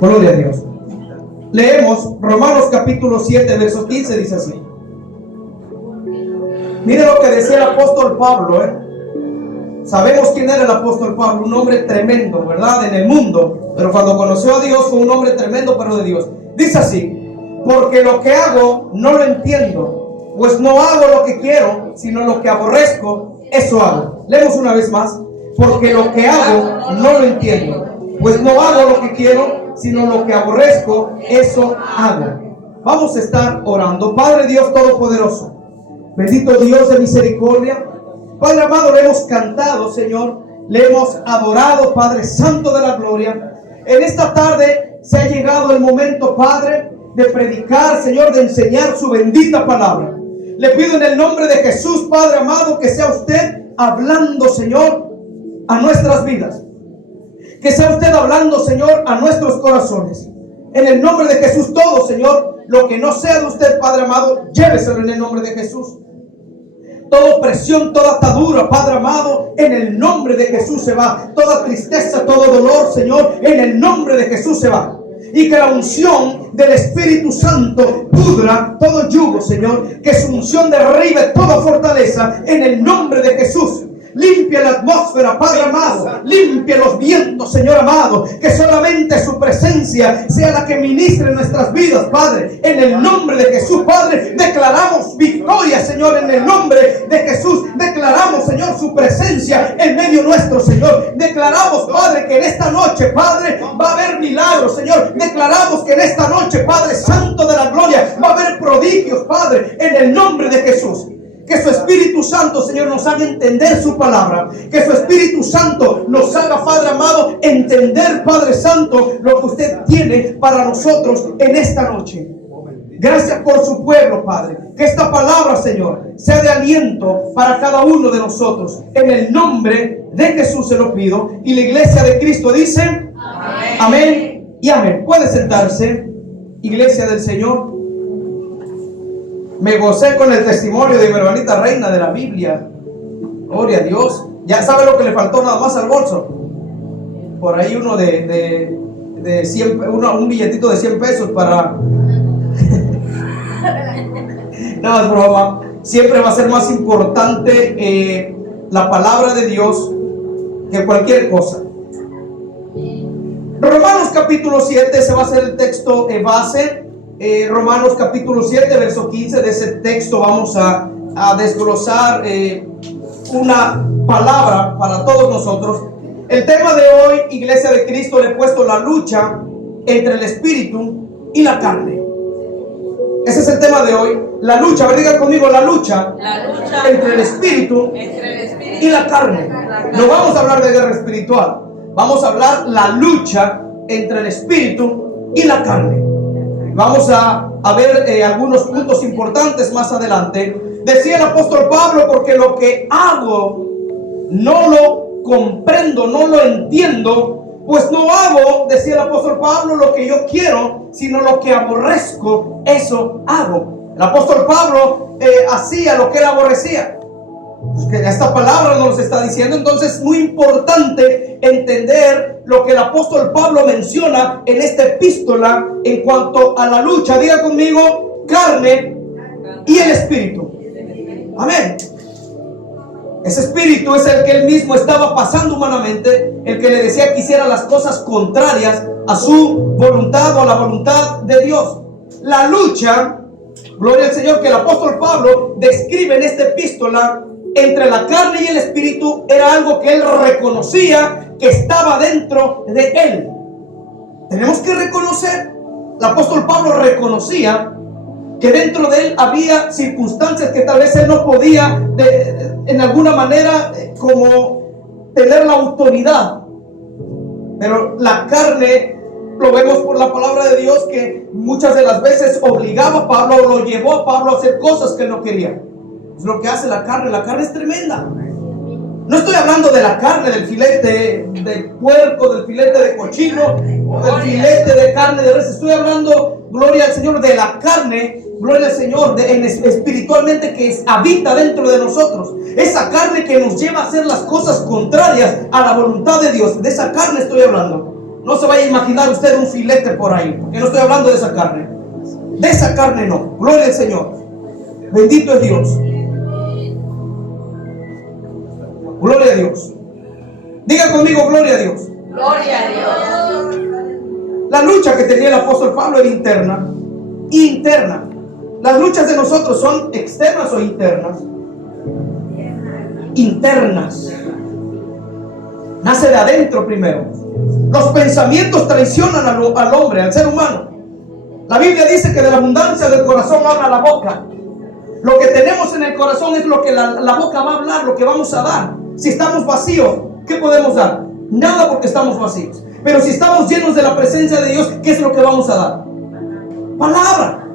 Gloria a Dios. Leemos Romanos capítulo 7, verso 15, dice así. Mire lo que decía el apóstol Pablo, Sabemos quién era el apóstol Pablo, un hombre tremendo, ¿verdad? En el mundo, pero cuando conoció a Dios fue un hombre tremendo, pero de Dios. Dice así: porque lo que hago no lo entiendo, pues no hago lo que quiero, sino lo que aborrezco, eso hago. Leemos una vez más. Porque lo que hago no lo entiendo, pues no hago lo que quiero, sino lo que aborrezco, eso hago. Vamos a estar orando. Padre Dios Todopoderoso, bendito Dios de misericordia, Padre amado, le hemos cantado, Señor, le hemos adorado, Padre Santo de la gloria. En esta tarde se ha llegado el momento, Padre, de predicar, Señor, de enseñar su bendita palabra. Le pido en el nombre de Jesús, Padre amado, que sea usted hablando, Señor, a nuestras vidas. Que sea usted hablando, Señor, a nuestros corazones. En el nombre de Jesús, todo, Señor, lo que no sea de usted, Padre amado, lléveselo en el nombre de Jesús. Toda opresión, toda atadura, Padre amado, en el nombre de Jesús se va. Toda tristeza, todo dolor, Señor, en el nombre de Jesús se va. Y que la unción del Espíritu Santo pudra todo yugo, Señor. Que su unción derribe toda fortaleza en el nombre de Jesús. Limpia la atmósfera, Padre amado. Limpia los vientos, Señor amado. Que solamente su presencia sea la que ministre en nuestras vidas, Padre. En el nombre de Jesús, Padre, declaramos victoria, Señor. En el nombre de Jesús, declaramos, Señor, su presencia en medio nuestro, Señor. Declaramos, Padre, que en esta noche, Padre, va a haber milagros, Señor. Declaramos que en esta noche, Padre Santo de la gloria, va a haber prodigios, Padre, en el nombre de Jesús. Que su Espíritu Santo, Señor, nos haga entender su palabra. Que su Espíritu Santo nos haga, Padre amado, entender, Padre Santo, lo que usted tiene para nosotros en esta noche. Gracias por su pueblo, Padre. Que esta palabra, Señor, sea de aliento para cada uno de nosotros. En el nombre de Jesús se lo pido. Y la iglesia de Cristo dice: amén, amén y amén. Puede sentarse, iglesia del Señor. Me gocé con el testimonio de mi hermanita Reina de la Biblia. Gloria a Dios. Ya sabe lo que le faltó nada más al bolso. Por ahí uno de 100, un billetito de 100 pesos para... No, es broma. Siempre va a ser más importante la palabra de Dios que cualquier cosa. Romanos capítulo 7, ese va a ser el texto base. Romanos capítulo 7, verso 15. De ese texto vamos a desglosar una palabra para todos nosotros. El tema de hoy, iglesia de Cristo, le he puesto la lucha entre el espíritu y la carne. Ese es el tema de hoy. La lucha, a ver, digan conmigo, la lucha entre el espíritu y la carne. No vamos a hablar de guerra espiritual. Vamos a hablar la lucha entre el espíritu y la carne. Vamos a ver algunos puntos importantes más adelante. Decía el apóstol Pablo: porque lo que hago no lo comprendo, no lo entiendo, pues no hago, decía el apóstol Pablo, lo que yo quiero, sino lo que aborrezco, eso hago. El apóstol Pablo hacía lo que él aborrecía. Pues que esta palabra nos está diciendo. Entonces es muy importante entender lo que el apóstol Pablo menciona en esta epístola en cuanto a la lucha. Diga conmigo: carne y el espíritu. Amén. Ese espíritu es el que él mismo estaba pasando humanamente, el que le decía que hiciera las cosas contrarias a su voluntad o a la voluntad de Dios. La lucha, gloria al Señor, que el apóstol Pablo describe en esta epístola entre la carne y el espíritu, era algo que él reconocía que estaba dentro de él. Tenemos que reconocer, el apóstol Pablo reconocía que dentro de él había circunstancias que tal vez él no podía en alguna manera como tener la autoridad. Pero la carne, lo vemos por la palabra de Dios, que muchas de las veces obligaba a Pablo o lo llevó a Pablo a hacer cosas que él no quería. Es lo que hace la carne. La carne es tremenda. No estoy hablando de la carne, del filete de puerco, del filete de cochino o del filete de carne de res. Estoy hablando, gloria al Señor, de la carne, gloria al Señor, espiritualmente, que habita dentro de nosotros. Esa carne que nos lleva a hacer las cosas contrarias a la voluntad de Dios. De esa carne estoy hablando. No se vaya a imaginar usted un filete por ahí, porque no estoy hablando de esa carne. De esa carne no. Gloria al Señor. Bendito es Dios. Gloria a Dios. Diga conmigo, gloria a Dios. Gloria a Dios. La lucha que tenía el apóstol Pablo era interna. Interna. Las luchas de nosotros son externas o internas. Internas. Nace de adentro primero. Los pensamientos traicionan al hombre, al ser humano. La Biblia dice que de la abundancia del corazón habla la boca. Lo que tenemos en el corazón es lo que la boca va a hablar, lo que vamos a dar. Si estamos vacíos, ¿qué podemos dar? Nada, porque estamos vacíos. Pero si estamos llenos de la presencia de Dios, ¿qué es lo que vamos a dar? Palabra.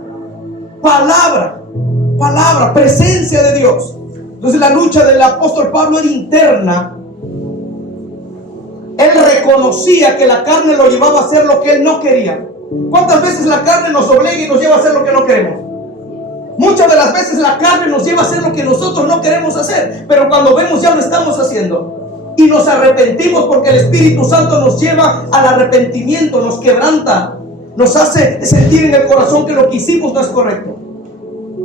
Palabra. Palabra. Presencia de Dios. Entonces la lucha del apóstol Pablo era interna. Él reconocía que la carne lo llevaba a hacer lo que él no quería. ¿Cuántas veces la carne nos obliga y nos lleva a hacer lo que no queremos? Muchas de las veces la carne nos lleva a hacer lo que nosotros no queremos hacer, pero cuando vemos ya lo estamos haciendo y nos arrepentimos, porque el Espíritu Santo nos lleva al arrepentimiento, nos quebranta, nos hace sentir en el corazón que lo que hicimos no es correcto.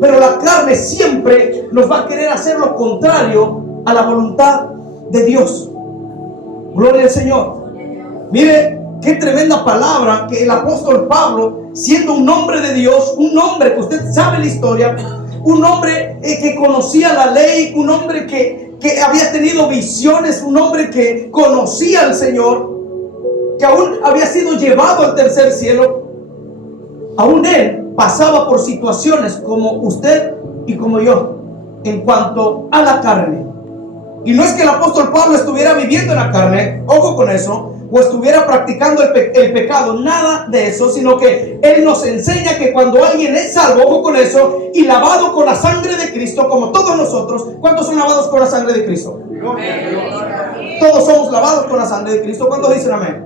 Pero la carne siempre nos va a querer hacer lo contrario a la voluntad de Dios. Gloria al Señor. Mire qué tremenda palabra que el apóstol Pablo, siendo un hombre de Dios, un hombre que usted sabe la historia, un hombre que conocía la ley, un hombre que había tenido visiones, un hombre que conocía al Señor, que aún había sido llevado al tercer cielo, aún él pasaba por situaciones como usted y como yo en cuanto a la carne. Y no es que el apóstol Pablo estuviera viviendo en la carne, ojo con eso, o estuviera practicando el pecado, nada de eso, sino que él nos enseña que cuando alguien es salvo, ojo con eso, y lavado con la sangre de Cristo, como todos nosotros. ¿Cuántos son lavados con la sangre de Cristo? Todos somos lavados con la sangre de Cristo. ¿Cuántos dicen amén?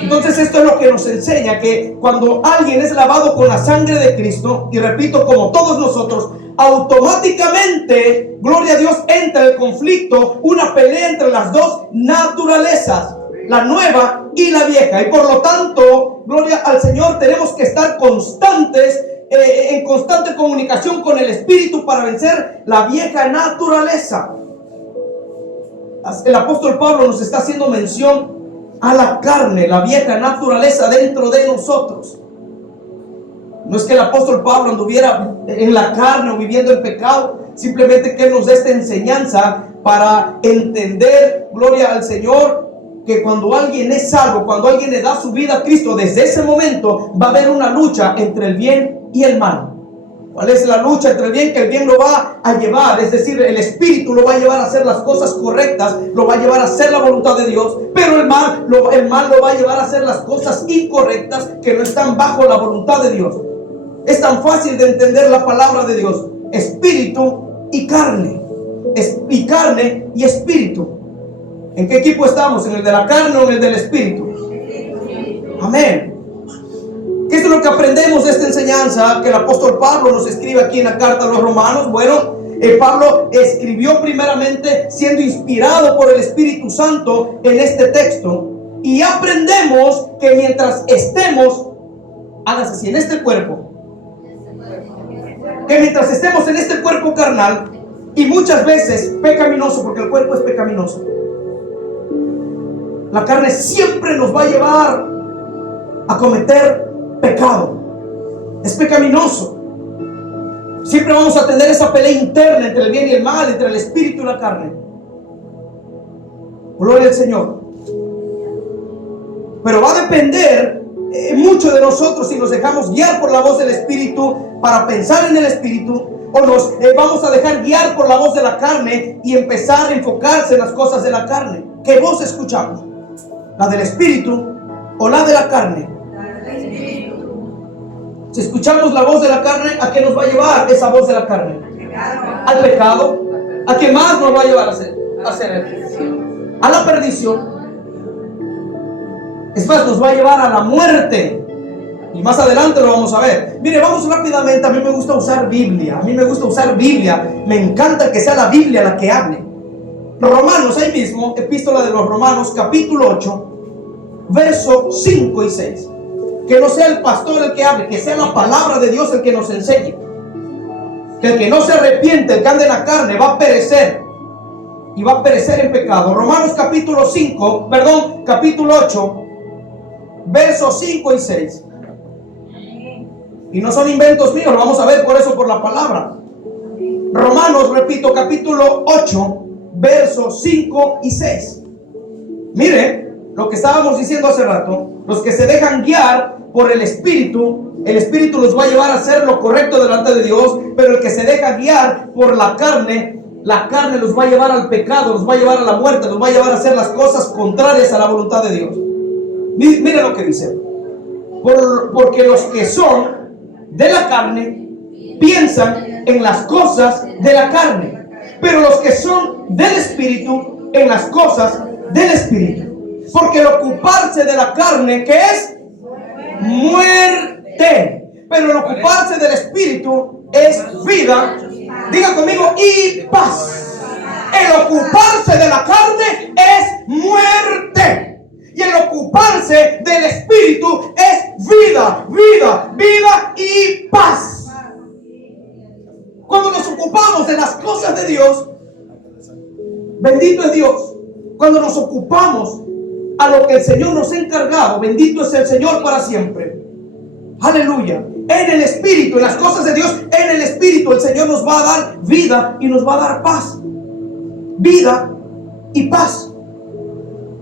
Entonces esto es lo que nos enseña, que cuando alguien es lavado con la sangre de Cristo, y repito, como todos nosotros, automáticamente, gloria a Dios, entra el conflicto, una pelea entre las dos naturalezas, la nueva y la vieja. Y por lo tanto, gloria al Señor, tenemos que estar constantes, en constante comunicación con el Espíritu para vencer la vieja naturaleza. El apóstol Pablo nos está haciendo mención a la carne, la vieja naturaleza dentro de nosotros. No es que el apóstol Pablo anduviera en la carne o viviendo en pecado, simplemente que él nos dé esta enseñanza para entender, gloria al Señor, que cuando alguien es salvo, cuando alguien le da su vida a Cristo, desde ese momento va a haber una lucha entre el bien y el mal. ¿Cuál es la lucha entre el bien? Que el bien lo va a llevar, es decir, el Espíritu lo va a llevar a hacer las cosas correctas, lo va a llevar a hacer la voluntad de Dios, pero el mal lo va a llevar a hacer las cosas incorrectas que no están bajo la voluntad de Dios. Es tan fácil de entender la palabra de Dios: espíritu y carne, y carne y espíritu. ¿En qué equipo estamos? ¿En el de la carne o en el del espíritu? Amén. ¿Qué es lo que aprendemos de esta enseñanza que el apóstol Pablo nos escribe aquí en la carta a los Romanos? Bueno, Pablo escribió primeramente siendo inspirado por el Espíritu Santo en este texto, y aprendemos que mientras estemos, hágase así, en este cuerpo, que mientras estemos en este cuerpo carnal, y muchas veces pecaminoso, porque el cuerpo es pecaminoso, la carne siempre nos va a llevar a cometer pecado. Es pecaminoso. Siempre vamos a tener esa pelea interna entre el bien y el mal, entre el espíritu y la carne. Gloria al Señor. Pero va a depender mucho de nosotros si nos dejamos guiar por la voz del Espíritu para pensar en el Espíritu, o nos vamos a dejar guiar por la voz de la carne y empezar a enfocarse en las cosas de la carne. ¿Qué voz escuchamos? ¿La del Espíritu o la de la carne? Si escuchamos la voz de la carne, ¿a qué nos va a llevar esa voz de la carne? Al pecado. ¿A qué más nos va a llevar a hacer? A la perdición. Es más, nos va a llevar a la muerte. Y más adelante lo vamos a ver. Mire, vamos rápidamente. A mí me gusta usar Biblia. Me encanta que sea la Biblia la que hable. Romanos, ahí mismo, epístola de los Romanos, capítulo 8. verso 5 y 6. Que no sea el pastor el que hable, que sea la palabra de Dios el que nos enseñe. Que el que no se arrepiente, el que ande en la carne, va a perecer. Y va a perecer en pecado. Romanos capítulo 8, versos 5 y 6. Y no son inventos míos, lo vamos a ver por eso por la palabra. Romanos, repito, capítulo 8, versos 5 y 6. Mire lo que estábamos diciendo hace rato. Los que se dejan guiar por el Espíritu los va a llevar a hacer lo correcto delante de Dios. Pero el que se deja guiar por la carne los va a llevar al pecado, los va a llevar a la muerte, los va a llevar a hacer las cosas contrarias a la voluntad de Dios. Mire lo que dice. Porque los que son de la carne piensan en las cosas de la carne, pero los que son del Espíritu en las cosas del Espíritu. Porque el ocuparse de la carne, ¿qué es? Muerte. Pero el ocuparse del Espíritu es vida. Diga conmigo, y paz. El ocuparse de la carne es muerte. Y el ocuparse del Espíritu es vida, vida, vida y paz. Cuando nos ocupamos de las cosas de Dios, bendito es Dios. Cuando nos ocupamos a lo que el Señor nos ha encargado, bendito es el Señor para siempre. Aleluya. En el Espíritu, en las cosas de Dios, en el Espíritu, el Señor nos va a dar vida y nos va a dar paz. Vida y paz.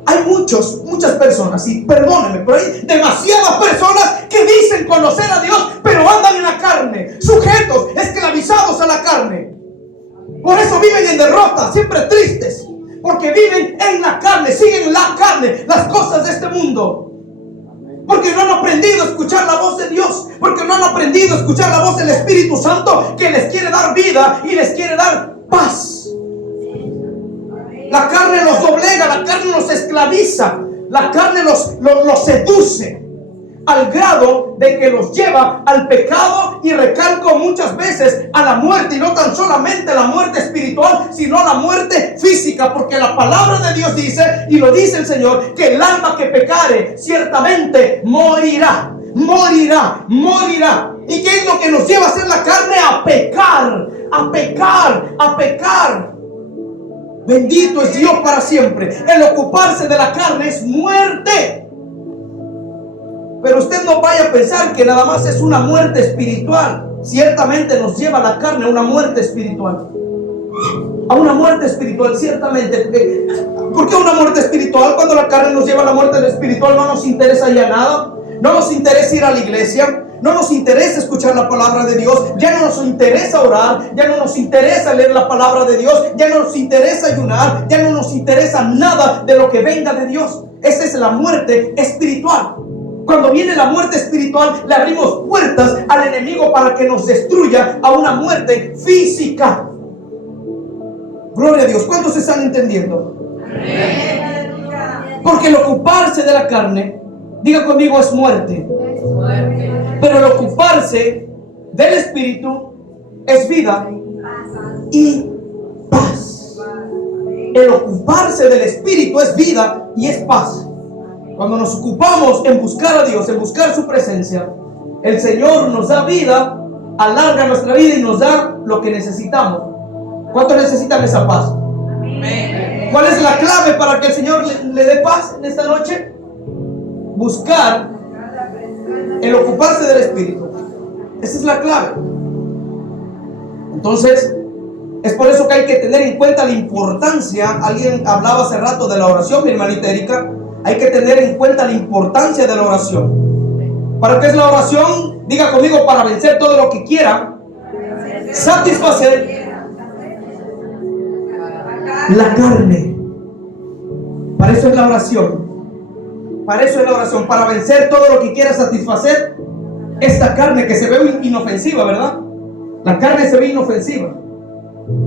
Hay muchas personas, y perdónenme, pero hay demasiadas personas que dicen conocer a Dios, pero andan en la carne, sujetos, esclavizados a la carne. Por eso viven en derrota, siempre tristes, porque viven en la carne, siguen la carne, las cosas de este mundo. Porque no han aprendido a escuchar la voz de Dios, porque no han aprendido a escuchar la voz del Espíritu Santo, que les quiere dar vida y les quiere dar paz. La carne los doblega, la carne los esclaviza, la carne los seduce al grado de que los lleva al pecado, y recalco muchas veces a la muerte, y no tan solamente la muerte espiritual, sino la muerte física, porque la palabra de Dios dice, y lo dice el Señor, que el alma que pecare ciertamente morirá, morirá, morirá. ¿Y qué es lo que nos lleva a hacer la carne? A pecar, a pecar, a pecar. Bendito es Dios para siempre. El ocuparse de la carne es muerte. Pero usted no vaya a pensar que nada más es una muerte espiritual. Ciertamente nos lleva la carne a una muerte espiritual. A una muerte espiritual, ciertamente. ¿Por qué una muerte espiritual? Cuando la carne nos lleva a la muerte espiritual, no nos interesa ya nada. No nos interesa ir a la iglesia. No nos interesa escuchar la palabra de Dios. Ya no nos interesa orar. Ya no nos interesa leer la palabra de Dios. Ya no nos interesa ayunar. Ya no nos interesa nada de lo que venga de Dios. Esa es la muerte espiritual. Cuando viene la muerte espiritual, le abrimos puertas al enemigo para que nos destruya a una muerte física. Gloria a Dios. ¿Cuántos están entendiendo? Porque el ocuparse de la carne, diga conmigo, es muerte. Pero el ocuparse del Espíritu es vida y paz. El ocuparse del Espíritu es vida y es paz. Cuando nos ocupamos en buscar a Dios, en buscar su presencia, el Señor nos da vida, alarga nuestra vida y nos da lo que necesitamos. ¿Cuántos necesitan esa paz? ¿Cuál es la clave para que el Señor le dé paz en esta noche? Buscar el ocuparse del Espíritu. Esa es la clave. Entonces, es por eso que hay que tener en cuenta la importancia. Alguien hablaba hace rato de la oración, mi hermanita Erika. Hay que tener en cuenta la importancia de la oración. ¿Para qué es la oración? Diga conmigo, para vencer todo lo que quiera satisfacer la carne. Para eso es la oración. Para eso es la oración. Para vencer todo lo que quiera satisfacer esta carne que se ve inofensiva, ¿verdad? La carne se ve inofensiva,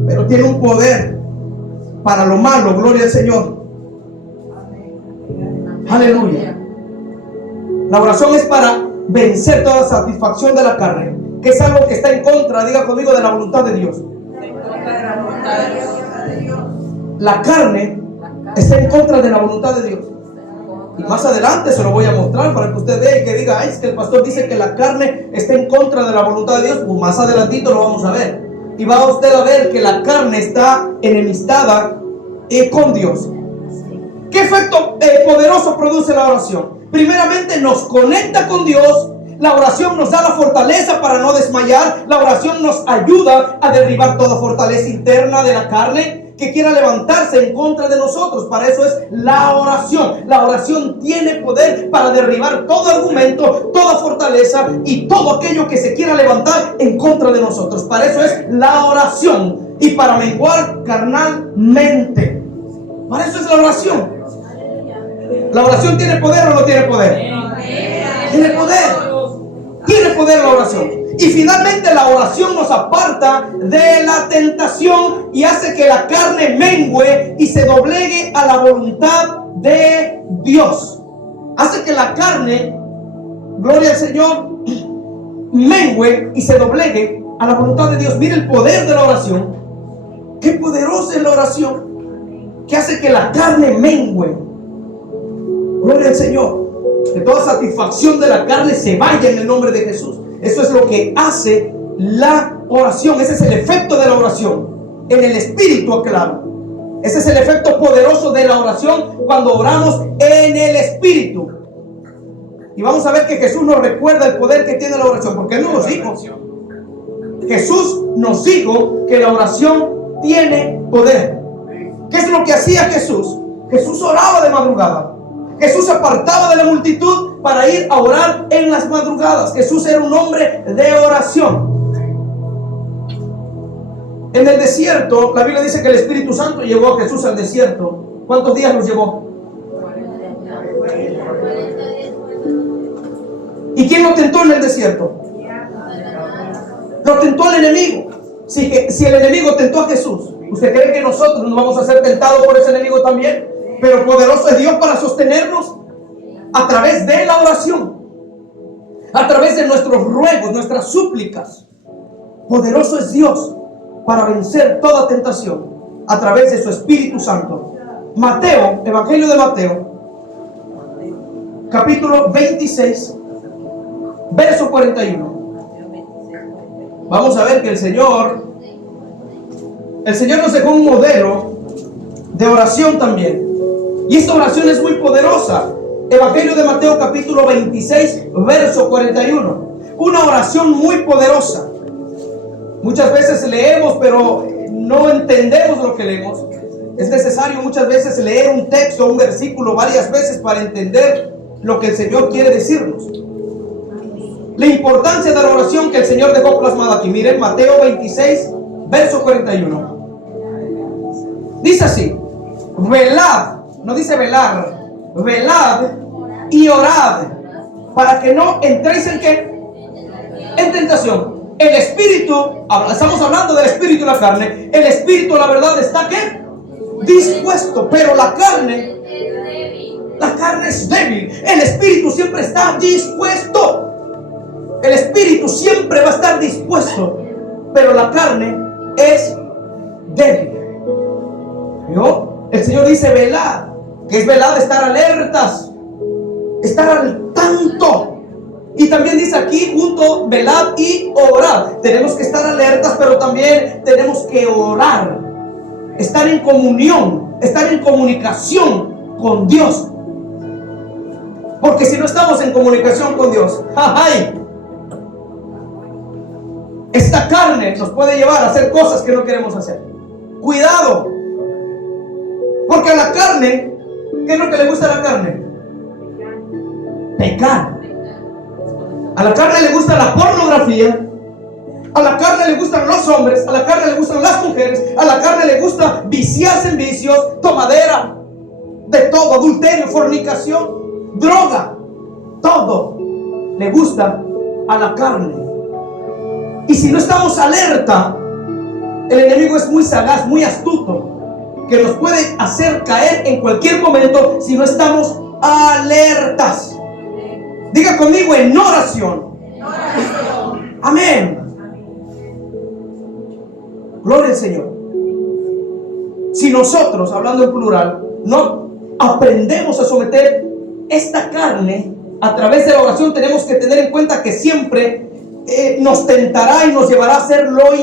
pero tiene un poder para lo malo. Gloria al Señor. Aleluya. La oración es para vencer toda satisfacción de la carne, que es algo que está en contra, diga conmigo, de la voluntad de Dios. La carne está en contra de la voluntad de Dios. Y más adelante se lo voy a mostrar para que usted vea y que diga, ay, es que el pastor dice que la carne está en contra de la voluntad de Dios. Pues más adelantito lo vamos a ver. Y va usted a ver que la carne está enemistada con Dios. ¿Qué efecto poderoso produce la oración? Primeramente nos conecta con Dios. La oración nos da la fortaleza para no desmayar. La oración nos ayuda a derribar toda fortaleza interna de la carne que quiera levantarse en contra de nosotros. Para eso es la oración. La oración tiene poder para derribar todo argumento, toda fortaleza y todo aquello que se quiera levantar en contra de nosotros. Para eso es la oración y para menguar carnalmente. Para eso es la oración. ¿La oración tiene poder o no tiene poder? Tiene poder. Tiene poder la oración. Y finalmente la oración nos aparta de la tentación y hace que la carne mengüe y se doblegue a la voluntad de Dios. Hace que la carne, gloria al Señor, mengüe y se doblegue a la voluntad de Dios. Mire el poder de la oración. Qué poderosa es la oración, que hace que la carne mengüe. Gloria al Señor. Que toda satisfacción de la carne se vaya en el nombre de Jesús. Eso es lo que hace la oración. Ese es el efecto de la oración. En el espíritu, aclaro. Ese es el efecto poderoso de la oración cuando oramos en el espíritu. Y vamos a ver que Jesús nos recuerda el poder que tiene la oración, porque Él no nos dijo. Jesús nos dijo que la oración tiene poder. ¿Qué es lo que hacía Jesús? Jesús oraba de madrugada. Jesús se apartaba de la multitud para ir a orar en las madrugadas. Jesús era un hombre de oración. En el desierto, la Biblia dice que el Espíritu Santo llevó a Jesús al desierto. ¿Cuántos días los llevó? ¿Y quién lo tentó en el desierto? Lo tentó el enemigo. Si el enemigo tentó a Jesús, ¿usted cree que nosotros nos vamos a ser tentados por ese enemigo también? Pero poderoso es Dios para sostenernos a través de la oración, a través de nuestros ruegos, nuestras súplicas. Poderoso es Dios para vencer toda tentación a través de su Espíritu Santo. Mateo, Evangelio de Mateo, capítulo 26, verso 41. Vamos a ver que el Señor nos dejó un modelo de oración también. Y esta oración es muy poderosa. Evangelio de Mateo capítulo 26, verso 41. Una oración muy poderosa. Muchas veces leemos, pero no entendemos lo que leemos. Es necesario muchas veces leer un texto, un versículo varias veces para entender lo que el Señor quiere decirnos. La importancia de la oración que el Señor dejó plasmada aquí. Miren, Mateo 26, verso 41. Dice así: velad. No dice velar, velad y orad para que no entréis en ¿qué? En tentación. El espíritu, estamos hablando del espíritu y la carne. El espíritu, la verdad, está ¿qué? Dispuesto, pero la carne es débil. El espíritu siempre está dispuesto. El espíritu siempre va a estar dispuesto, pero la carne es débil. ¿No? El Señor dice velad. Que es velad, estar alertas, estar al tanto. Y también dice aquí junto, velad y orad. Tenemos que estar alertas, pero también tenemos que orar. Estar en comunión, estar en comunicación con Dios. Porque si no estamos en comunicación con Dios, ¡ay! Esta carne nos puede llevar a hacer cosas que no queremos hacer. Cuidado. Porque a la carne, ¿qué es lo que le gusta a la carne? Pecar. A la carne le gusta la pornografía. A la carne le gustan los hombres. A la carne le gustan las mujeres. A la carne le gusta viciarse en vicios, tomadera, de todo, adulterio, fornicación, droga. Todo le gusta a la carne. Y si no estamos alerta, el enemigo es muy sagaz, muy astuto, que nos puede hacer caer en cualquier momento si no estamos alertas. Diga conmigo: en oración. Amén. Gloria al Señor. Si nosotros, hablando en plural, no aprendemos a someter esta carne, a través de la oración, tenemos que tener en cuenta que siempre nos tentará y nos llevará a hacer lo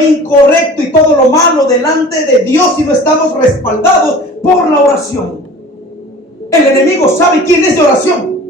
incorrecto y todo lo malo delante de Dios si no estamos respaldados por la oración. El enemigo sabe quién es de oración.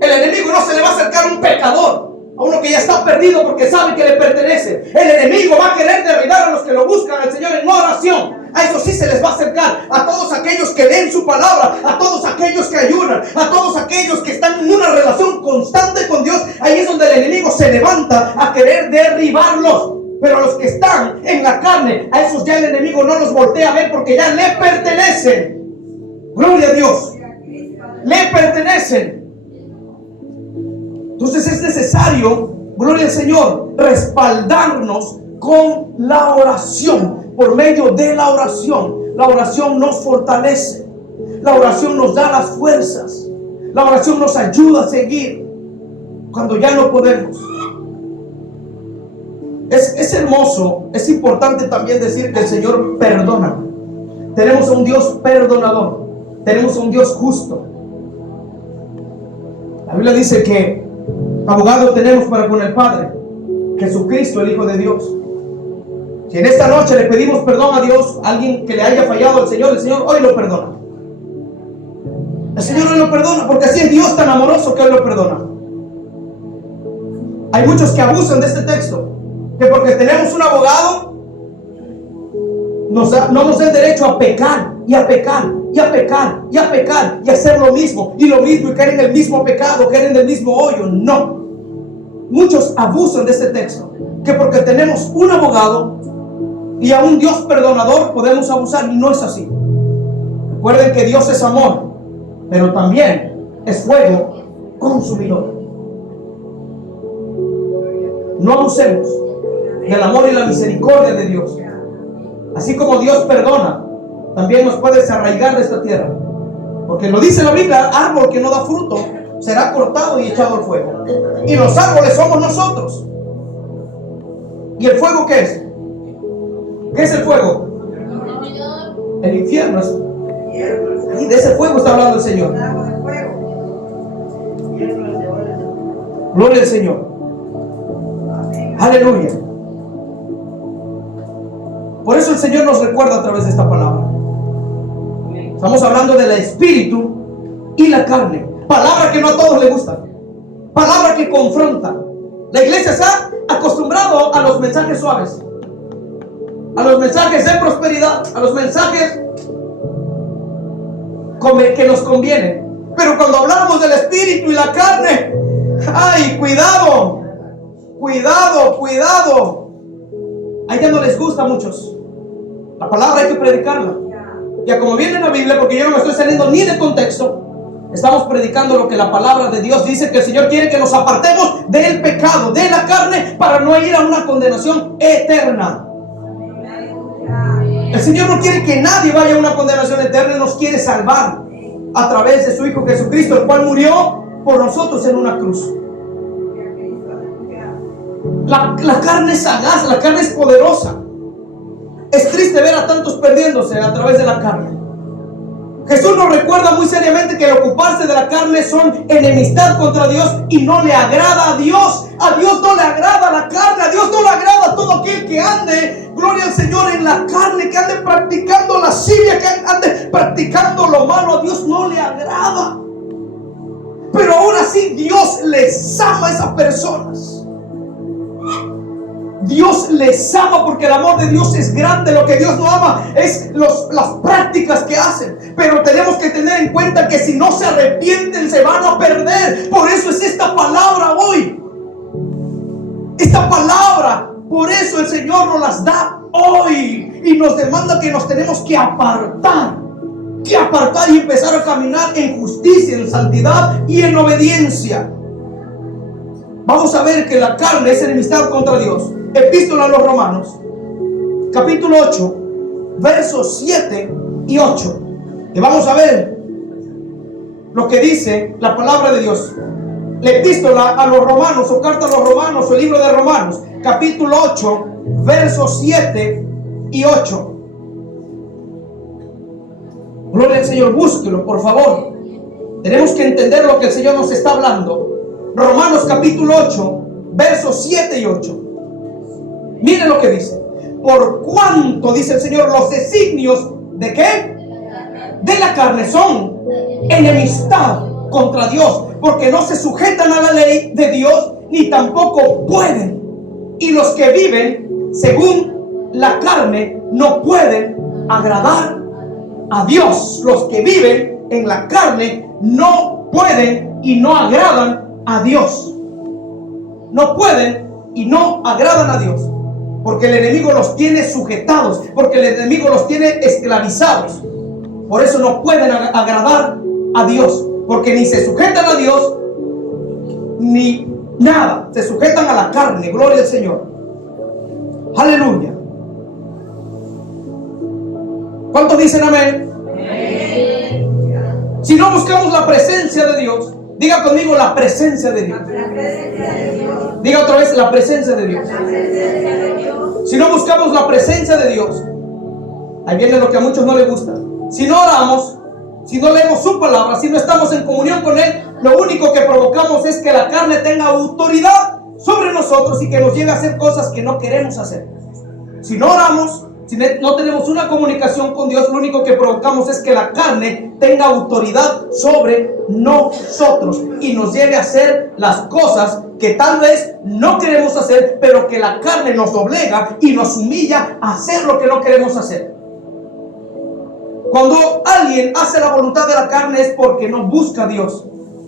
El enemigo no se le va a acercar a un pecador, a uno que ya está perdido porque sabe que le pertenece. El enemigo va a querer derribar a los que lo buscan al Señor en oración. A eso sí se les va a acercar, a todos aquellos que leen su palabra, a todos aquellos que ayunan, a todos aquellos que están en una relación constante con Dios. Ahí es donde el enemigo se levanta a querer derribarlos. Pero a los que están en la carne, a esos ya el enemigo no los voltea a ver porque ya le pertenecen. Gloria a Dios. Le pertenecen. Entonces es necesario, gloria al Señor, respaldarnos con la oración. Por medio de la oración nos fortalece. La oración nos da las fuerzas. La oración nos ayuda a seguir cuando ya no podemos. Es hermoso, es importante también decir que el Señor perdona. Tenemos a un Dios perdonador, tenemos a un Dios justo. La Biblia dice que abogado tenemos para con el Padre, Jesucristo, el Hijo de Dios. Si en esta noche le pedimos perdón a Dios, a alguien que le haya fallado al Señor, el Señor hoy lo perdona. El Señor hoy lo perdona, porque así es Dios tan amoroso que hoy lo perdona. Hay muchos que abusan de este texto, que porque tenemos un abogado no nos da el derecho a pecar y a pecar y a pecar y a pecar y a hacer lo mismo y caer en el mismo pecado, caer en el mismo hoyo. No, muchos abusan de este texto, que porque tenemos un abogado y a un Dios perdonador podemos abusar, y no es así. Recuerden que Dios es amor, pero también es fuego consumidor. No abusemos del amor y la misericordia de Dios. Así como Dios perdona, también nos puede desarraigar de esta tierra, porque lo dice la Biblia: árbol que no da fruto será cortado y echado al fuego. Y los árboles somos nosotros. ¿Y el fuego qué es? ¿Qué es el fuego? El infierno. Y de ese fuego está hablando el Señor. Gloria al Señor. Aleluya. Por eso el Señor nos recuerda a través de esta palabra. Estamos hablando del espíritu y la carne. Palabra que no a todos les gusta. Palabra que confronta. La iglesia se ha acostumbrado a los mensajes suaves, a los mensajes de prosperidad, a los mensajes que nos convienen. Pero cuando hablamos del espíritu y la carne, ¡ay, cuidado! Cuidado, cuidado. A ella no les gusta a muchos. La palabra hay que predicarla. Ya como viene en la Biblia, porque yo no me estoy saliendo ni de contexto, estamos predicando lo que la palabra de Dios dice, que el Señor quiere que nos apartemos del pecado, de la carne, para no ir a una condenación eterna. El Señor no quiere que nadie vaya a una condenación eterna, Él nos quiere salvar a través de su Hijo Jesucristo, el cual murió por nosotros en una cruz. La carne es sagaz, la carne es poderosa. Es triste ver a tantos perdiéndose a través de la carne. Jesús nos recuerda muy seriamente que el ocuparse de la carne son enemistad contra Dios y no le agrada a Dios. A Dios no le agrada la carne, a Dios no le agrada todo aquel que ande, gloria al Señor, en la carne, que ande practicando lascivia, que ande practicando lo malo. A Dios no le agrada. Pero aún así Dios les ama a esas personas. Dios les ama porque el amor de Dios es grande. Lo que Dios no ama es las prácticas que hacen. Pero tenemos que tener en cuenta que si no se arrepienten se van a perder. Por eso es esta palabra hoy. Esta palabra, por eso el Señor nos las da hoy. Y nos demanda que nos tenemos que apartar y empezar a caminar en justicia, en santidad y en obediencia. Vamos a ver que la carne es enemistad contra Dios. Epístola a los Romanos, capítulo 8, versos 7 y 8. Y vamos a ver lo que dice la palabra de Dios. La epístola a los Romanos, o carta a los Romanos, o el libro de Romanos, capítulo 8, versos 7 y 8. Gloria al Señor, búsquelo, por favor. Tenemos que entender lo que el Señor nos está hablando. Romanos capítulo 8, versos 7 y 8. Miren lo que dice. Por cuanto, dice el Señor, los designios ¿de qué? De la carne son enemistad contra Dios, porque no se sujetan a la ley de Dios, ni tampoco pueden. Y los que viven según la carne no pueden agradar a Dios. Los que viven en la carne no pueden y no agradan a Dios. No pueden y no agradan a Dios, porque el enemigo los tiene sujetados, porque el enemigo los tiene esclavizados. Por eso no pueden agradar a Dios, porque ni se sujetan a Dios ni nada, se sujetan a la carne. Gloria al Señor. Aleluya. ¿Cuántos dicen amén? Si no buscamos la presencia de Dios, diga conmigo la presencia de Dios. Diga otra vez la presencia de Dios. Si no buscamos la presencia de Dios, ahí viene lo que a muchos no les gusta. Si no oramos, si no leemos su palabra, si no estamos en comunión con Él, lo único que provocamos es que la carne tenga autoridad sobre nosotros y que nos lleve a hacer cosas que no queremos hacer. Si no oramos, si no tenemos una comunicación con Dios, lo único que provocamos es que la carne tenga autoridad sobre nosotros y nos lleve a hacer las cosas que tal vez no queremos hacer, pero que la carne nos obliga y nos humilla a hacer lo que no queremos hacer. Cuando alguien hace la voluntad de la carne es porque no busca a Dios,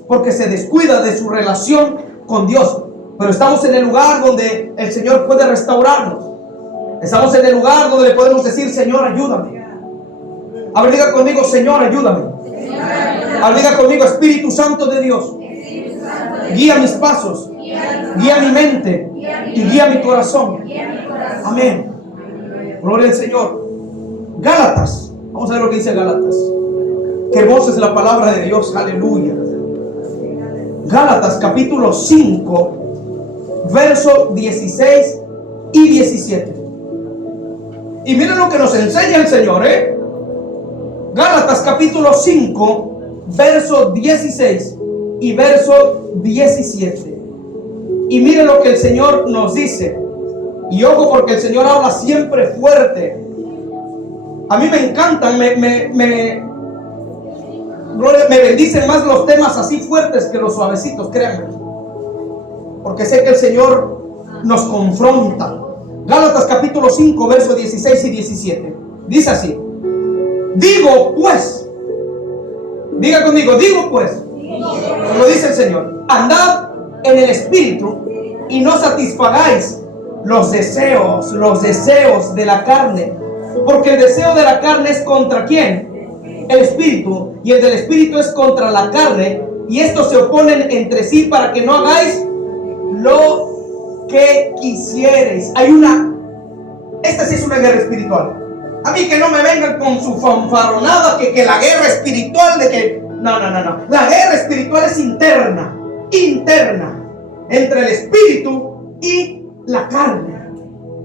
porque se descuida de su relación con Dios. Pero estamos en el lugar donde el Señor puede restaurarnos. Estamos en el lugar donde le podemos decir: Señor, ayúdame. A ver, diga conmigo: Señor, ayúdame. A ver, diga conmigo: Espíritu Santo de Dios, guía mis pasos, guía mi mente y guía mi corazón. Amén. Gloria al Señor. Gálatas. Vamos a ver lo que dice Gálatas. Qué hermosa es la palabra de Dios. Aleluya. Gálatas capítulo 5, versos 16 y 17. Y miren lo que nos enseña el Señor, Gálatas capítulo 5, versos 16 y verso 17. Y miren lo que el Señor nos dice. Y ojo, porque el Señor habla siempre fuerte. A mí me encantan, me bendicen más los temas así fuertes que los suavecitos, créanme. Porque sé que el Señor nos confronta. Gálatas capítulo 5, versos 16 y 17. Dice así: digo pues, diga conmigo, digo pues, como dice el Señor, andad en el Espíritu y no satisfagáis los deseos de la carne. Porque el deseo de la carne es contra ¿quién? El Espíritu. Y el del Espíritu es contra la carne. Y estos se oponen entre sí para que no hagáis lo que quisierais. Esta sí es una guerra espiritual. A mí que no me vengan con su fanfarronada que la guerra espiritual de que... No. La guerra espiritual es interna. Entre el Espíritu y la carne.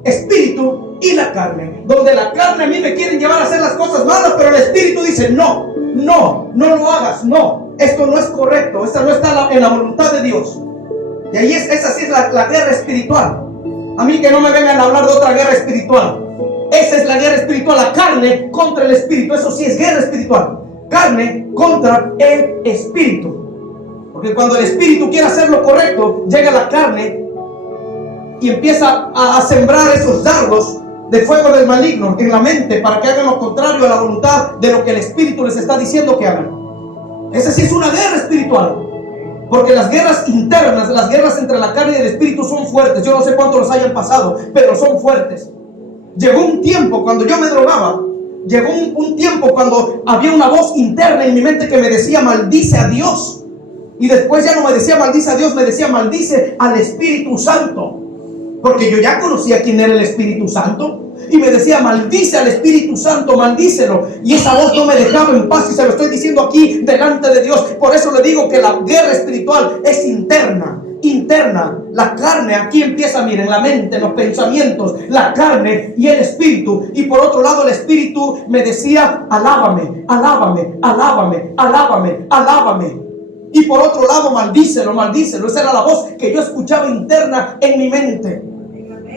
Espíritu y la carne. Donde la carne a mí me quieren llevar a hacer las cosas malas, pero el Espíritu dice: no lo hagas, no. Esto no es correcto, esta no está en la voluntad de Dios. Y ahí esa sí es la guerra espiritual. A mí que no me vengan a hablar de otra guerra espiritual. Esa es la guerra espiritual, la carne contra el Espíritu. Eso sí es guerra espiritual. Carne contra el Espíritu. Porque cuando el Espíritu quiere hacer lo correcto, llega la carne y empieza a sembrar esos dardos de fuego del maligno en la mente para que hagan lo contrario a la voluntad de lo que el Espíritu les está diciendo que hagan. Esa sí es una guerra espiritual. Porque las guerras internas, las guerras entre la carne y el Espíritu son fuertes. Yo no sé cuántos los hayan pasado, pero son fuertes. Llegó un tiempo cuando yo me drogaba. Llegó un tiempo cuando había una voz interna en mi mente que me decía: maldice a Dios. Y después ya no me decía maldice a Dios, me decía maldice al Espíritu Santo. Porque yo ya conocía quién era el Espíritu Santo. Y me decía: maldice al Espíritu Santo, maldícelo. Y esa voz no me dejaba en paz. Y se lo estoy diciendo aquí delante de Dios. Por eso le digo que la guerra espiritual es interna. interna. La carne aquí empieza, miren, la mente, los pensamientos, la carne y el espíritu. Y por otro lado el espíritu me decía: alábame, alábame, alábame, alábame, alábame. Y por otro lado, maldícelo, maldícelo. Esa era la voz que yo escuchaba interna en mi mente.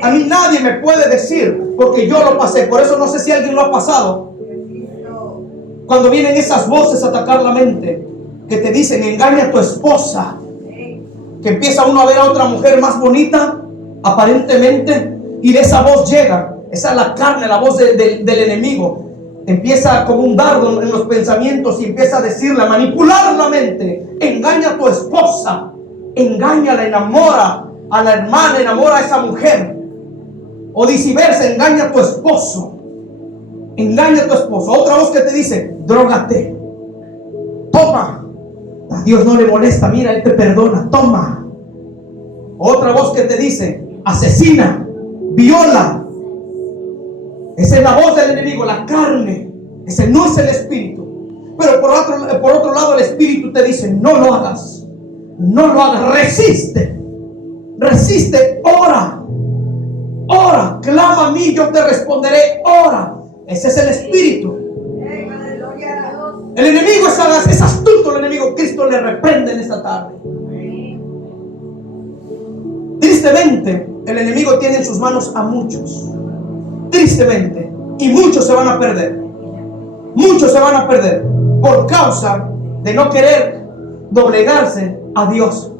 A mí nadie me puede decir, porque yo lo pasé. Por eso no sé si alguien lo ha pasado. Cuando vienen esas voces a atacar la mente, que te dicen: engaña a tu esposa. Que empieza uno a ver a otra mujer más bonita, aparentemente, y de esa voz llega. Esa es la carne, la voz del enemigo. Empieza como un dardo en los pensamientos y empieza a decirle, a manipular la mente: engaña a tu esposa, engáñala, enamora a la hermana, enamora a esa mujer. O viceversa, engaña a tu esposo, engaña a tu esposo. Otra voz que te dice: drógate, toma, a Dios no le molesta, mira, Él te perdona, toma. Otra voz que te dice: asesina, viola. Esa es la voz del enemigo, la carne. Ese no es el espíritu. Pero por otro lado el espíritu te dice: no lo hagas, no lo hagas, resiste, resiste, ora, ora, clama a mí, yo te responderé, ora. Ese es el espíritu. El enemigo es astuto, el enemigo. Cristo le reprende en esta tarde. Tristemente, el enemigo tiene en sus manos a muchos. Tristemente. Y muchos se van a perder. Muchos se van a perder por causa de no querer doblegarse a Dios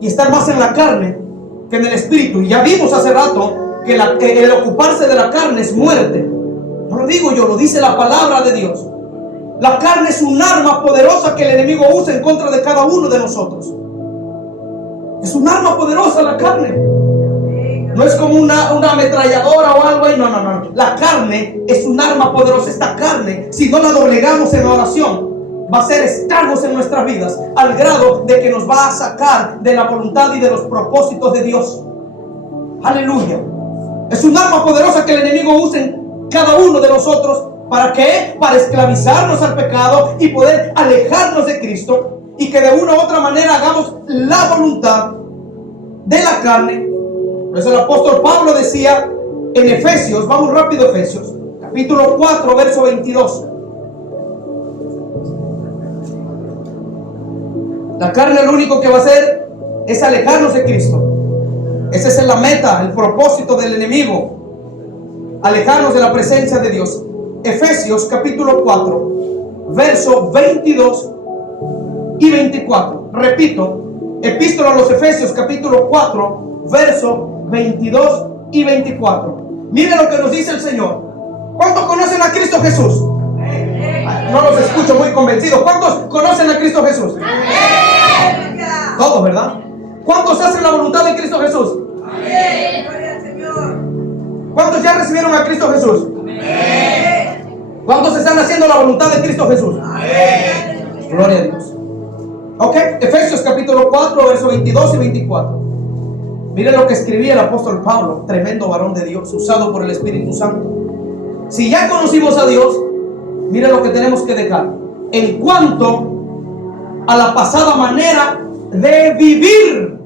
y estar más en la carne que en el espíritu. Y ya vimos hace rato que el ocuparse de la carne es muerte. No lo digo yo, lo dice la palabra de Dios. La carne es un arma poderosa que el enemigo usa en contra de cada uno de nosotros. Es un arma poderosa la carne. No es como una ametralladora o algo ahí. No, no, no. La carne es un arma poderosa. Esta carne, si no la doblegamos en la oración, va a hacer estragos en nuestras vidas, al grado de que nos va a sacar de la voluntad y de los propósitos de Dios. Aleluya. Es un arma poderosa que el enemigo usa en cada uno de nosotros. ¿Para qué? Para esclavizarnos al pecado y poder alejarnos de Cristo, y que de una u otra manera hagamos la voluntad de la carne. Por eso el apóstol Pablo decía en Efesios, vamos rápido, Efesios, capítulo 4, verso 22. La carne lo único que va a hacer es alejarnos de Cristo. Esa es la meta, el propósito del enemigo: alejarnos de la presencia de Dios. Efesios capítulo 4, verso 22 y 24. Repito, epístola a los Efesios capítulo 4, verso 22 y 24. Miren lo que nos dice el Señor. ¿Cuántos conocen a Cristo Jesús? No los escucho muy convencidos. ¿Cuántos conocen a Cristo Jesús? Todos, ¿verdad? ¿Cuántos hacen la voluntad de Cristo Jesús? ¿Cuántos ya recibieron a Cristo Jesús? ¿Cuántos están haciendo la voluntad de Cristo Jesús? Gloria a Dios. Ok, Efesios capítulo 4, verso 22 y 24. Miren lo que escribía el apóstol Pablo, tremendo varón de Dios, usado por el Espíritu Santo. Si ya conocimos a Dios, miren lo que tenemos que dejar. En cuanto a la pasada manera de vivir,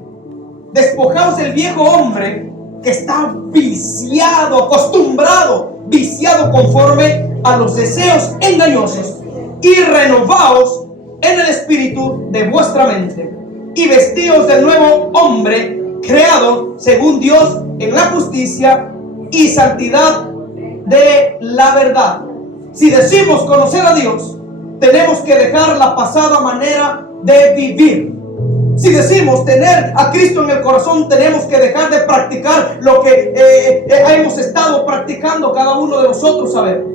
despojaos del viejo hombre que está viciado, acostumbrado, viciado conforme a los deseos engañosos, y renovaos en el espíritu de vuestra mente, y vestíos del nuevo hombre, creado según Dios en la justicia y santidad de la verdad. Si decimos conocer a Dios, tenemos que dejar la pasada manera de vivir. Si decimos tener a Cristo en el corazón, tenemos que dejar de practicar lo que hemos estado practicando cada uno de nosotros, ¿saber?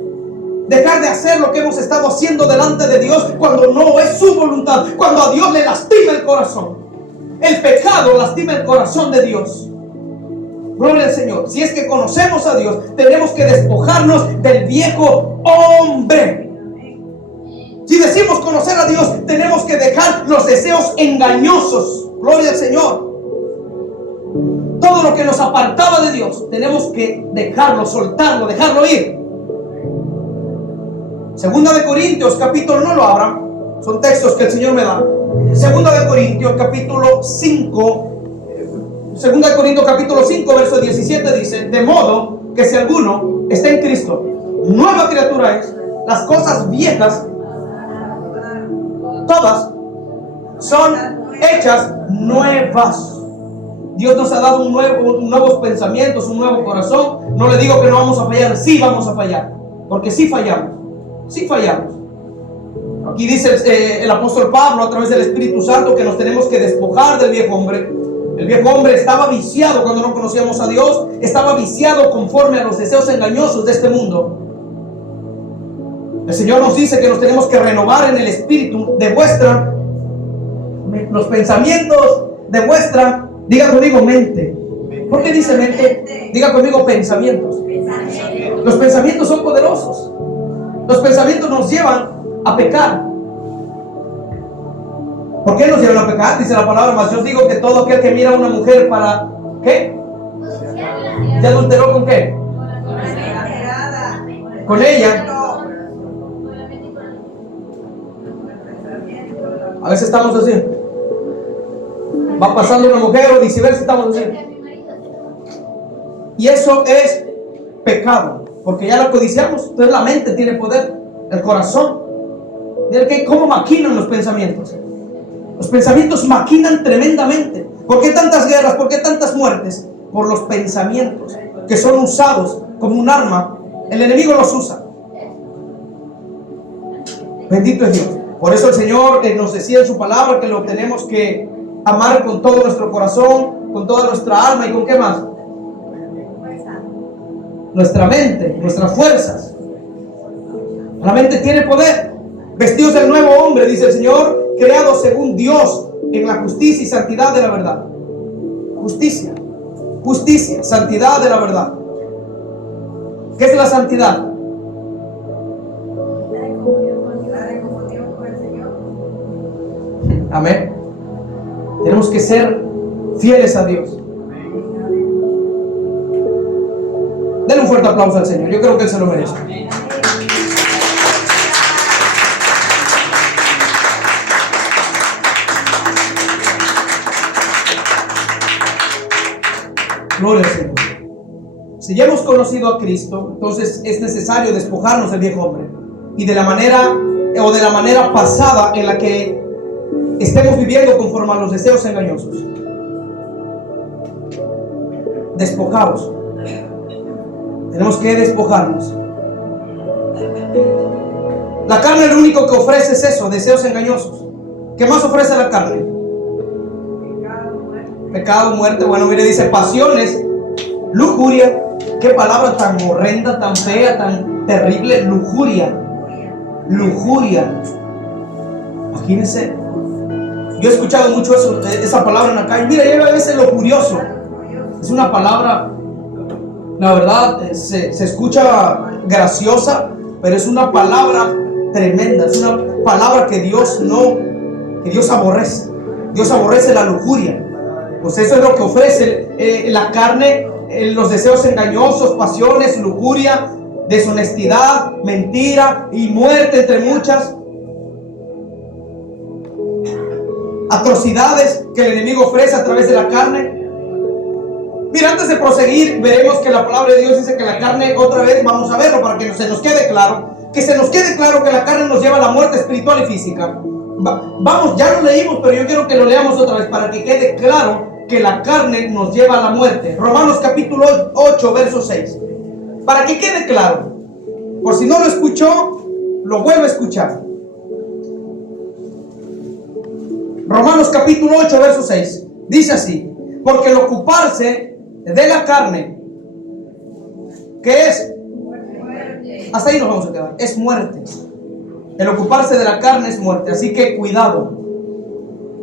Dejar de hacer lo que hemos estado haciendo delante de Dios cuando no es su voluntad, cuando a Dios le lastima el corazón. El pecado lastima el corazón de Dios. Gloria al Señor. Si es que conocemos a Dios, tenemos que despojarnos del viejo hombre. Si decimos conocer a Dios, tenemos que dejar los deseos engañosos. Gloria al Señor. Todo lo que nos apartaba de Dios, tenemos que dejarlo, soltarlo, dejarlo ir. Segunda de Corintios, capítulo, no lo abran, son textos que el Señor me da. Segunda de Corintios, capítulo 5, 2 Corintios capítulo 5, verso 17 dice: de modo que si alguno está en Cristo, nueva criatura es. Las cosas viejas, todas, son hechas nuevas. Dios nos ha dado nuevos pensamientos, un nuevo corazón. No le digo que no vamos a fallar, sí vamos a fallar, porque sí fallamos, sí fallamos. Aquí dice el apóstol Pablo a través del Espíritu Santo que nos tenemos que despojar del viejo hombre. El viejo hombre estaba viciado cuando no conocíamos a Dios, estaba viciado conforme a los deseos engañosos de este mundo. El Señor nos dice que nos tenemos que renovar en el espíritu de los pensamientos de vuestra, diga conmigo, mente. ¿Por qué dice mente? Diga conmigo, pensamientos. Los pensamientos son poderosos. Los pensamientos nos llevan a pecar. ¿Por qué nos llevan a pecar? Dice la palabra, mas yo os digo que todo aquel que mira a una mujer para, ¿qué? ¿Ya adulteró con qué? Con ella. A veces estamos así. Va pasando una mujer o viceversa, estamos así. Y eso es pecado, porque ya lo codiciamos. Entonces la mente tiene poder, el corazón. Miren que cómo maquinan los pensamientos. Los pensamientos maquinan tremendamente. ¿Por qué tantas guerras? ¿Por qué tantas muertes? Por los pensamientos que son usados como un arma. El enemigo los usa. Bendito es Dios. Por eso el Señor nos decía en su palabra que lo tenemos que amar con todo nuestro corazón, con toda nuestra alma y con qué más. Nuestra mente, nuestras fuerzas. La mente tiene poder. Vestidos del nuevo hombre, dice el Señor, creados según Dios en la justicia y santidad de la verdad. Justicia, justicia, santidad de la verdad. ¿Qué es la santidad? Amén. Tenemos que ser fieles a Dios. Denle un fuerte aplauso al Señor. Yo creo que Él se lo merece. Gloria al Señor. Si ya hemos conocido a Cristo, entonces es necesario despojarnos del viejo hombre y de la manera pasada en la que estemos viviendo conforme a los deseos engañosos. Despojados. Tenemos que despojarnos. La carne lo único que ofrece es eso, deseos engañosos. ¿Qué más ofrece la carne? Pecado, muerte. Bueno, mire, dice pasiones, lujuria. Qué palabra tan horrenda, tan fea, tan terrible. Lujuria. Lujuria. Imagínense. Yo he escuchado mucho esa palabra en la calle. Mira, a veces lo curioso. Es una palabra, la verdad, se escucha graciosa, pero es una palabra tremenda. Es una palabra que Dios aborrece. Dios aborrece la lujuria. Pues eso es lo que ofrece la carne, los deseos engañosos, pasiones, lujuria, deshonestidad, mentira y muerte, entre muchas. Atrocidades que el enemigo ofrece a través de la carne. Mira, antes de proseguir, veremos que la palabra de Dios dice que la carne, otra vez vamos a verlo para que se nos quede claro, que la carne nos lleva a la muerte espiritual y física. Vamos, ya lo leímos, pero yo quiero que lo leamos otra vez para que quede claro que la carne nos lleva a la muerte. Romanos capítulo 8, verso 6. Para que quede claro, por si no lo escuchó, lo vuelvo a escuchar. Romanos capítulo 8, verso 6. Dice así: porque el ocuparse de la carne, ¿qué es? Hasta ahí nos vamos a quedar. Es muerte. El ocuparse de la carne es muerte. Así que cuidado.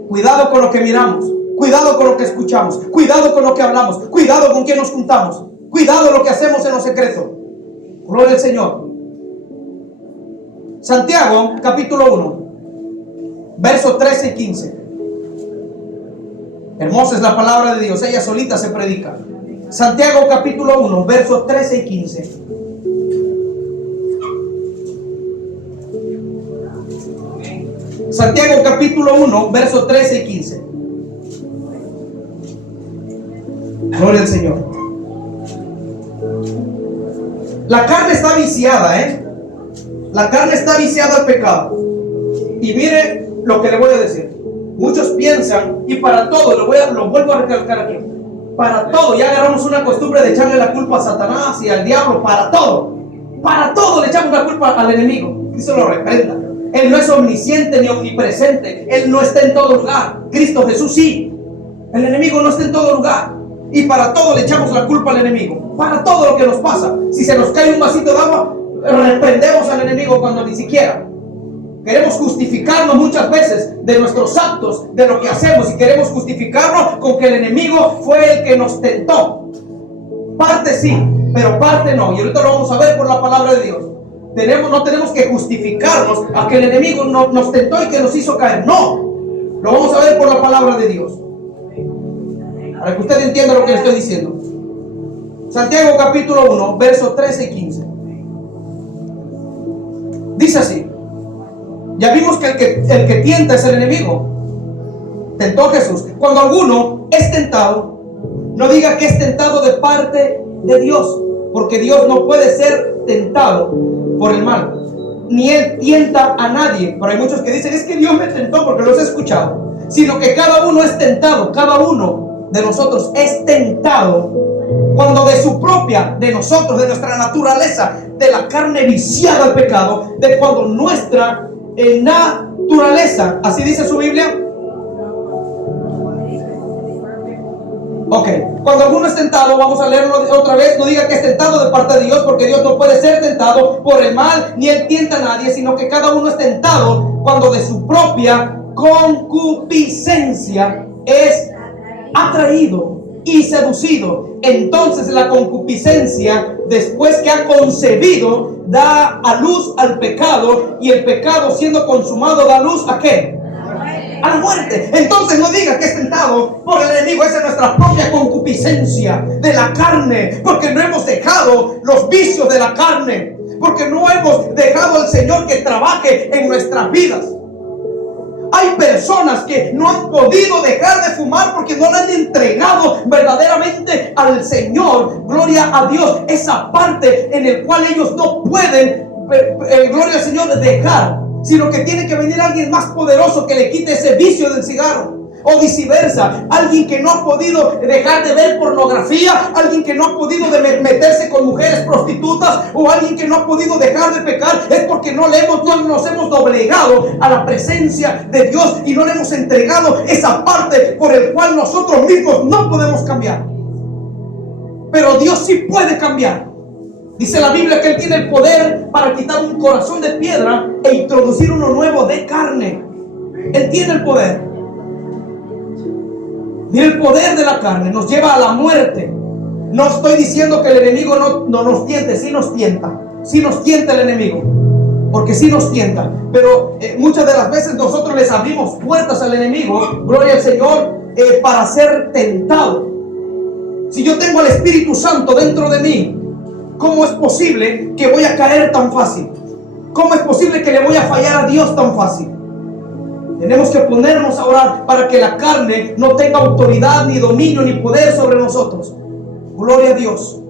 Cuidado con lo que miramos. Cuidado con lo que escuchamos. Cuidado con lo que hablamos. Cuidado con quién nos juntamos. Cuidado lo que hacemos en lo secreto. Gloria al Señor. Santiago capítulo 1, versos 13 y 15. Hermosa es la palabra de Dios. Ella solita se predica. Santiago capítulo 1, versos 13 y 15. Santiago capítulo 1, versos 13 y 15. Gloria al Señor. La carne está viciada, La carne está viciada al pecado. Y mire lo que le voy a decir. Muchos piensan, y para todo, lo vuelvo a recalcar aquí. Para todo, ya agarramos una costumbre de echarle la culpa a Satanás y al diablo. Para todo le echamos la culpa al enemigo. Cristo lo reprenda. Él no es omnisciente ni omnipresente. Él no está en todo lugar. Cristo Jesús sí. El enemigo no está en todo lugar. Y para todo le echamos la culpa al enemigo. Para todo lo que nos pasa. Si se nos cae un vasito de agua, reprendemos al enemigo cuando ni siquiera. Queremos justificarnos muchas veces de nuestros actos, de lo que hacemos, y queremos justificarnos con que el enemigo fue el que nos tentó. Parte sí, pero parte no. Y ahorita lo vamos a ver por la palabra de Dios. No tenemos que justificarnos a que el enemigo nos tentó y que nos hizo caer. No, lo vamos a ver por la palabra de Dios, para que usted entienda lo que le estoy diciendo. Santiago capítulo 1, versos 13 y 15. Dice así. Ya vimos que el que tienta es el enemigo. Tentó a Jesús. Cuando alguno es tentado, no diga que es tentado de parte de Dios, porque Dios no puede ser tentado por el mal, ni Él tienta a nadie. Pero hay muchos que dicen, es que Dios me tentó, porque los he escuchado. Sino que cada uno es tentado, cada uno de nosotros es tentado cuando de su propia, de nosotros, de nuestra naturaleza, de la carne viciada al pecado, de cuando nuestra naturaleza, así dice su Biblia. Ok, cuando alguno es tentado, vamos a leerlo otra vez. No diga que es tentado de parte de Dios, porque Dios no puede ser tentado por el mal, ni Él tienta a nadie, sino que cada uno es tentado cuando de su propia concupiscencia es atraído y seducido. Entonces la concupiscencia, después que ha concebido, da a luz al pecado, y el pecado, siendo consumado, da luz ¿a qué? A la muerte. Entonces no diga que es tentado por el enemigo. Esa es nuestra propia concupiscencia de la carne, porque no hemos dejado los vicios de la carne, porque no hemos dejado al Señor que trabaje en nuestras vidas. Hay personas que no han podido dejar de fumar porque no le han entregado verdaderamente al Señor, gloria a Dios, esa parte en el cual ellos no pueden, gloria al Señor, dejar, sino que tiene que venir alguien más poderoso que le quite ese vicio del cigarro. O viceversa, alguien que no ha podido dejar de ver pornografía, alguien que no ha podido meterse con mujeres prostitutas, o alguien que no ha podido dejar de pecar, es porque no nos hemos doblegado a la presencia de Dios y no le hemos entregado esa parte por el cual nosotros mismos no podemos cambiar. Pero Dios sí puede cambiar. Dice la Biblia que Él tiene el poder para quitar un corazón de piedra e introducir uno nuevo de carne. Él tiene el poder. Mira, el poder de la carne nos lleva a la muerte. No estoy diciendo que el enemigo no nos tiente, sí nos tienta. Sí nos tienta el enemigo, porque sí nos tienta. Pero muchas de las veces nosotros les abrimos puertas al enemigo, gloria al Señor, para ser tentado. Si yo tengo al Espíritu Santo dentro de mí, ¿cómo es posible que voy a caer tan fácil? ¿Cómo es posible que le voy a fallar a Dios tan fácil? Tenemos que ponernos a orar para que la carne no tenga autoridad, ni dominio, ni poder sobre nosotros. Gloria a Dios.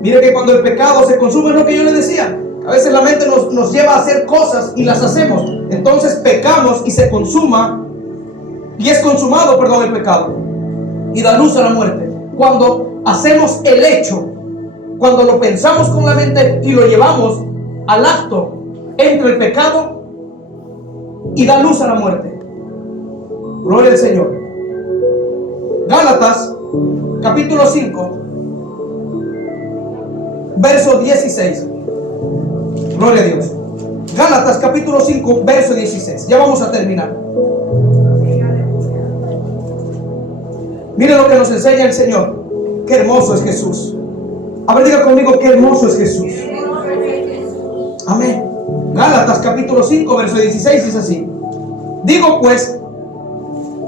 Mire que cuando el pecado se consume, es lo que yo le decía. A veces la mente nos lleva a hacer cosas y las hacemos. Entonces pecamos y se consuma, y es consumado, el pecado, y da luz a la muerte. Cuando hacemos el hecho, cuando lo pensamos con la mente y lo llevamos al acto, entra el pecado y da luz a la muerte. Gloria al Señor. Gálatas capítulo 5, verso 16. Gloria a Dios. Gálatas capítulo 5, verso 16. Ya vamos a terminar. Mire lo que nos enseña el Señor. Qué hermoso es Jesús. A ver, diga conmigo, qué hermoso es Jesús. Amén. Gálatas capítulo 5, verso 16 dice así. Digo pues,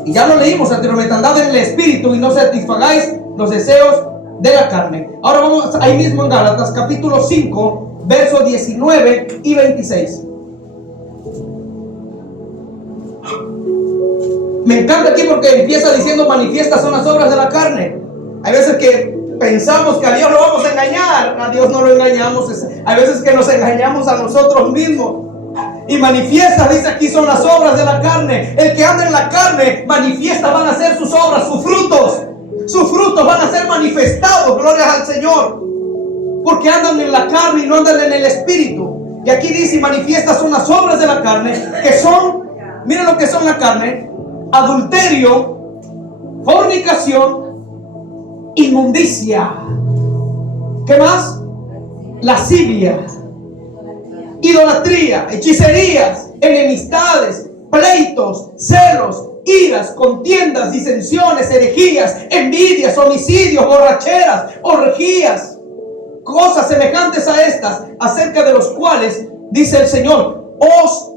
y ya lo leímos anteriormente, andad en el Espíritu y no satisfagáis los deseos de la carne. Ahora vamos ahí mismo en Gálatas capítulo 5, versos 19 y 26. Me encanta aquí porque empieza diciendo manifiestas son las obras de la carne. Hay veces que pensamos que a Dios lo vamos a engañar. A Dios no lo engañamos. Hay veces que nos engañamos a nosotros mismos. Y manifiestas, dice aquí, son las obras de la carne. El que anda en la carne, manifiesta, van a ser sus obras, sus frutos. Sus frutos van a ser manifestados, gloria al Señor. Porque andan en la carne y no andan en el espíritu. Y aquí dice, manifiestas son las obras de la carne, que son, miren lo que son la carne: adulterio, fornicación, inmundicia. ¿Qué más? Lascivia, idolatría, hechicerías, enemistades, pleitos, celos, iras, contiendas, disensiones, herejías, envidias, homicidios, borracheras, orgías, cosas semejantes a estas, acerca de los cuales dice el Señor: os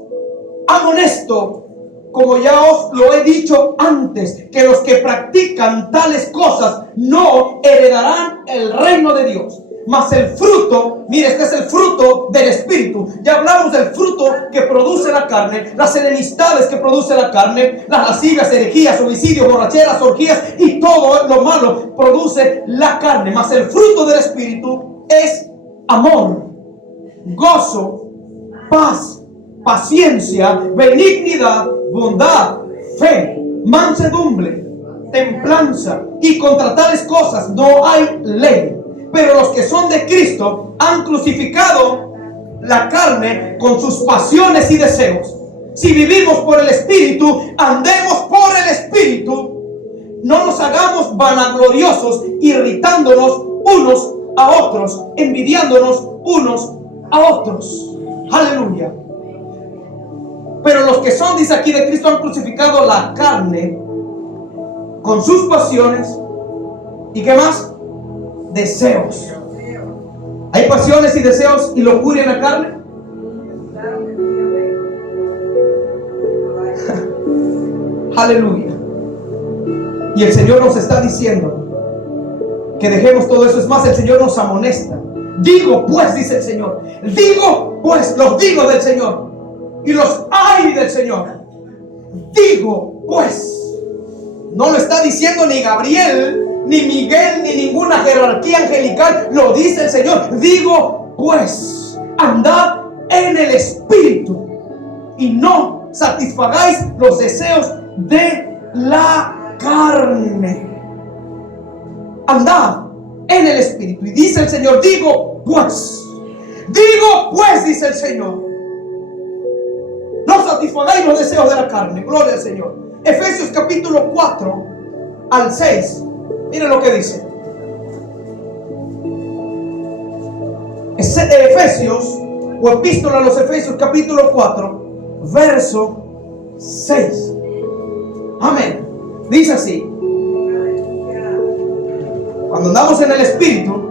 amonesto, como ya os lo he dicho antes, que los que practican tales cosas no heredarán el reino de Dios. Mas el fruto, mire, este es el fruto del Espíritu. Ya hablamos del fruto que produce la carne, las enemistades que produce la carne, las lascivias, herejías, homicidios, borracheras, orgías y todo lo malo produce la carne. Mas el fruto del Espíritu es amor, gozo, paz, paciencia, benignidad, bondad, fe, mansedumbre, templanza, y contra tales cosas no hay ley. Pero los que son de Cristo han crucificado la carne con sus pasiones y deseos. Si vivimos por el Espíritu, andemos por el Espíritu. No nos hagamos vanagloriosos, irritándonos unos a otros, envidiándonos unos a otros. Aleluya. Pero los que son, dice aquí, de Cristo han crucificado la carne con sus pasiones. ¿Y qué más? Deseos. ¿Hay pasiones y deseos y lujuria en la carne? Aleluya. Y el Señor nos está diciendo que dejemos todo eso. Es más, el Señor nos amonesta. Digo pues, dice el Señor. Digo pues, los digo del Señor. Y los hay del Señor. Digo pues. No lo está diciendo ni Gabriel, ni Miguel, ni ninguna jerarquía angelical. Lo dice el Señor. Digo pues, andad en el Espíritu y no satisfagáis los deseos de la carne. Andad en el Espíritu. Y dice el Señor: digo pues, dice el Señor, no satisfagáis los deseos de la carne. Gloria al Señor. Efesios capítulo 4 al 6. Miren lo que dice. Efesios, o epístola a los Efesios capítulo 4 verso 6. Amén. Dice así: cuando andamos en el Espíritu,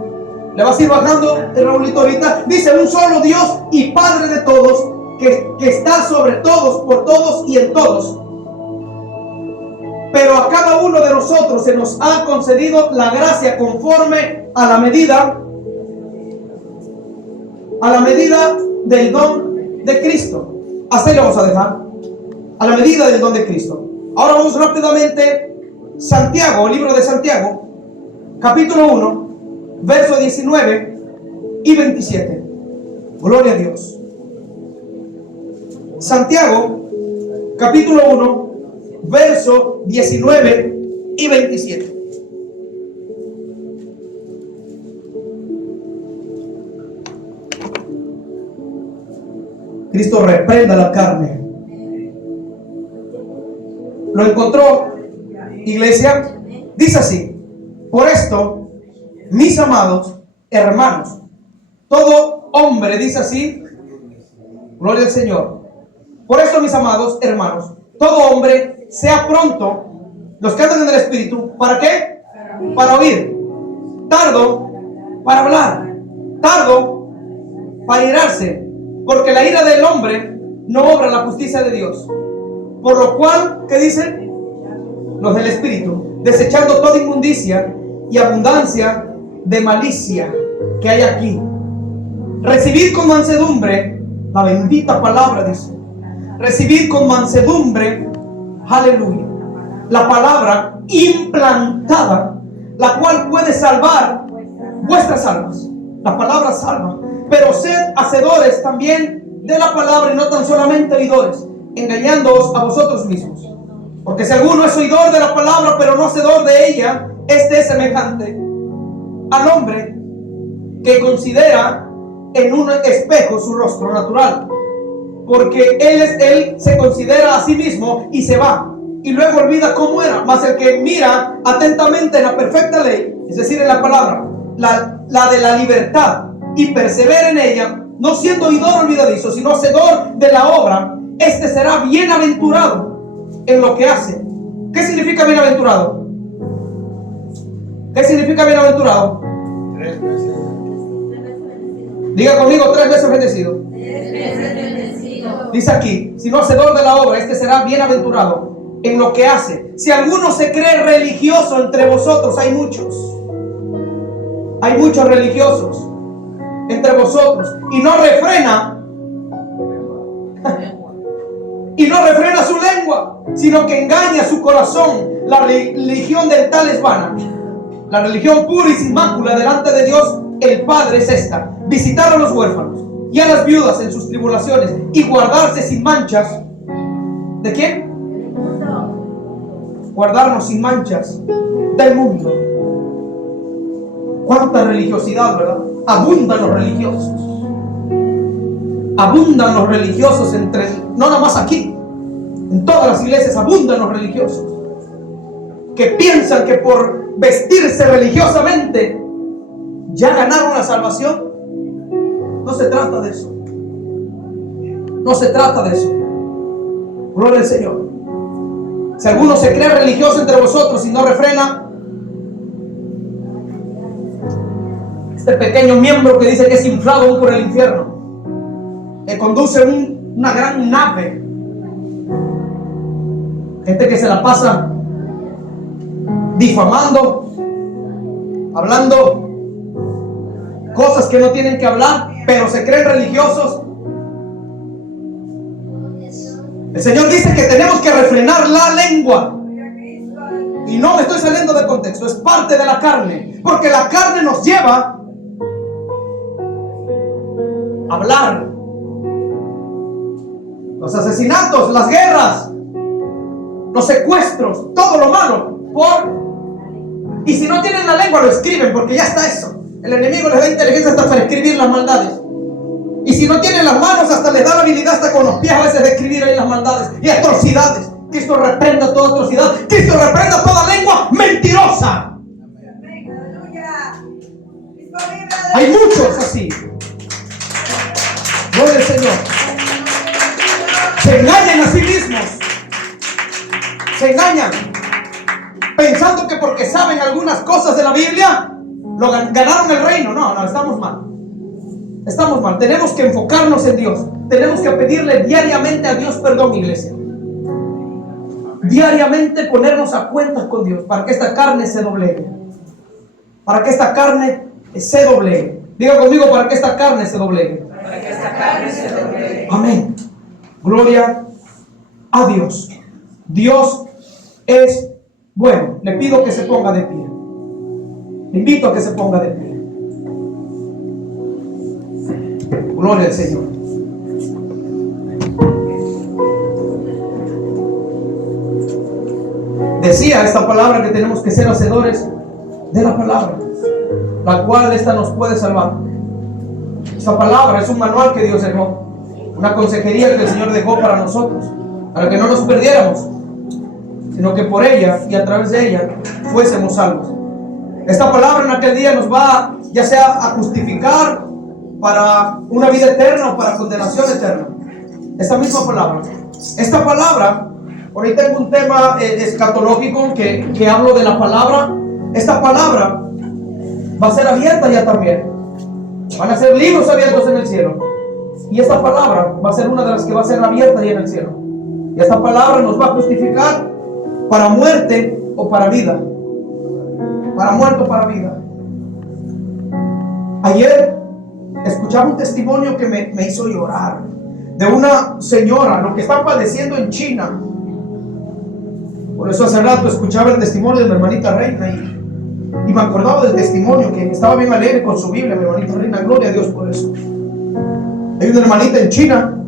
le vas a ir bajando el Raulito ahorita. Dice: un solo Dios y Padre de todos, que está sobre todos, por todos y en todos. Pero a cada uno de nosotros se nos ha concedido la gracia conforme a la medida del don de Cristo. Hasta ahí lo vamos a dejar. A la medida del don de Cristo. Ahora vamos rápidamente. Santiago, el libro de Santiago, capítulo 1, verso 19 y 27. Gloria a Dios. Santiago, capítulo 1, verso 19 y 27. Cristo reprenda la carne. ¿Lo encontró, iglesia? Dice así: por esto, mis amados hermanos, todo hombre, dice así, gloria al Señor. Por esto, mis amados hermanos, todo hombre sea pronto, los que andan en el Espíritu, ¿para qué? Para oír, tardo para hablar, tardo para irarse, porque la ira del hombre no obra la justicia de Dios. Por lo cual, ¿qué dicen? Los del Espíritu, desechando toda inmundicia y abundancia de malicia que hay aquí, recibid con mansedumbre la bendita palabra, dice. Recibid con mansedumbre, aleluya, la palabra implantada, la cual puede salvar vuestras almas. La palabra salva. Pero sed hacedores también de la palabra y no tan solamente oidores, engañándoos a vosotros mismos. Porque si alguno es oidor de la palabra, pero no hacedor de ella, este es semejante al hombre que considera en un espejo su rostro natural. Porque él se considera a sí mismo y se va, y luego olvida cómo era. Mas el que mira atentamente en la perfecta ley, es decir, en la palabra, la de la libertad, y persevera en ella, no siendo oidor olvidadizo, sino hacedor de la obra, este será bienaventurado en lo que hace. ¿Qué significa bienaventurado? ¿Qué significa bienaventurado? 3 veces. Diga conmigo, 3 veces bendecido. 3 veces bendecido. Dice aquí, si no hacedor de la obra, este será bienaventurado en lo que hace. Si alguno se cree religioso entre vosotros, hay muchos religiosos entre vosotros, y no refrena su lengua, sino que engaña su corazón. La religión del tal es vana. La religión pura y sin mácula delante de Dios el Padre es esta: visitar a los huérfanos y a las viudas en sus tribulaciones, y guardarse sin manchas. ¿De quién? Guardarnos sin manchas del mundo. Cuánta religiosidad, ¿verdad? Abundan los religiosos no nada más aquí, en todas las iglesias abundan los religiosos que piensan que por vestirse religiosamente ya ganaron la salvación. No se trata de eso. No se trata de eso. Gloria al Señor. Si alguno se cree religioso entre vosotros y no refrena este pequeño miembro que dice que es inflado por el infierno, que conduce una gran nave, gente que se la pasa difamando, hablando cosas que no tienen que hablar, pero se creen religiosos. El Señor dice que tenemos que refrenar la lengua. Y no me estoy saliendo del contexto, es parte de la carne, porque la carne nos lleva a hablar. Los asesinatos, las guerras, los secuestros, todo lo malo. Y si no tienen la lengua, lo escriben, porque ya está eso. El enemigo les da inteligencia hasta para escribir las maldades. Y si no tienen las manos, hasta les da la habilidad hasta con los pies a veces de escribir ahí las maldades y atrocidades. Cristo reprenda toda atrocidad. Cristo reprenda toda lengua mentirosa. Hay muchos así. Gloria al Señor. Se engañan a sí mismos. Se engañan pensando que porque saben algunas cosas de la Biblia ganaron el reino. No, estamos mal. Estamos mal. Tenemos que enfocarnos en Dios. Tenemos que pedirle diariamente a Dios perdón, iglesia. Diariamente ponernos a cuentas con Dios para que esta carne se doblegue. Para que esta carne se doblegue. Diga conmigo, para que esta carne se doblegue. Para que esta carne se doblegue. Amén. Gloria a Dios. Dios es bueno. Le pido que se ponga de pie. Le invito a que se ponga de pie. Gloria al Señor. Decía esta palabra que tenemos que ser hacedores de la palabra, la cual esta nos puede salvar. Esta palabra es un manual que Dios dejó, una consejería que el Señor dejó para nosotros, para que no nos perdiéramos, sino que por ella y a través de ella fuésemos salvos. Esta palabra en aquel día nos va ya sea a justificar para una vida eterna o para condenación eterna. Esta misma palabra. Esta palabra, ahorita tengo un tema escatológico que hablo de la palabra. Esta palabra va a ser abierta ya también. Van a ser libros abiertos en el cielo. Y esta palabra va a ser una de las que va a ser abierta ya en el cielo. Y esta palabra nos va a justificar para muerte o para vida. Para muerte o para vida. Ayer escuchaba un testimonio que me hizo llorar, de una señora, lo que está padeciendo en China. Por eso hace rato escuchaba el testimonio de mi hermanita Reina y me acordaba del testimonio, que estaba bien alegre con su Biblia, mi hermanita Reina. Gloria a Dios por eso. Hay una hermanita en China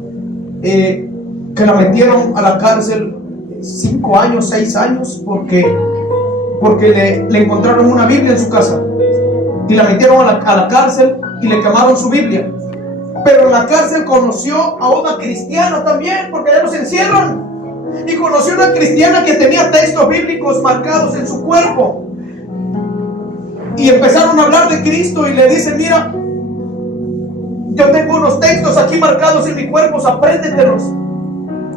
que la metieron a la cárcel 5 años, 6 años, porque le encontraron una Biblia en su casa y la metieron a la cárcel y le quemaron su Biblia. Pero en la cárcel conoció a una cristiana también, porque allá los encierran, y conoció a una cristiana que tenía textos bíblicos marcados en su cuerpo, y empezaron a hablar de Cristo y le dicen: mira, yo tengo unos textos aquí marcados en mi cuerpo, apréndetelos.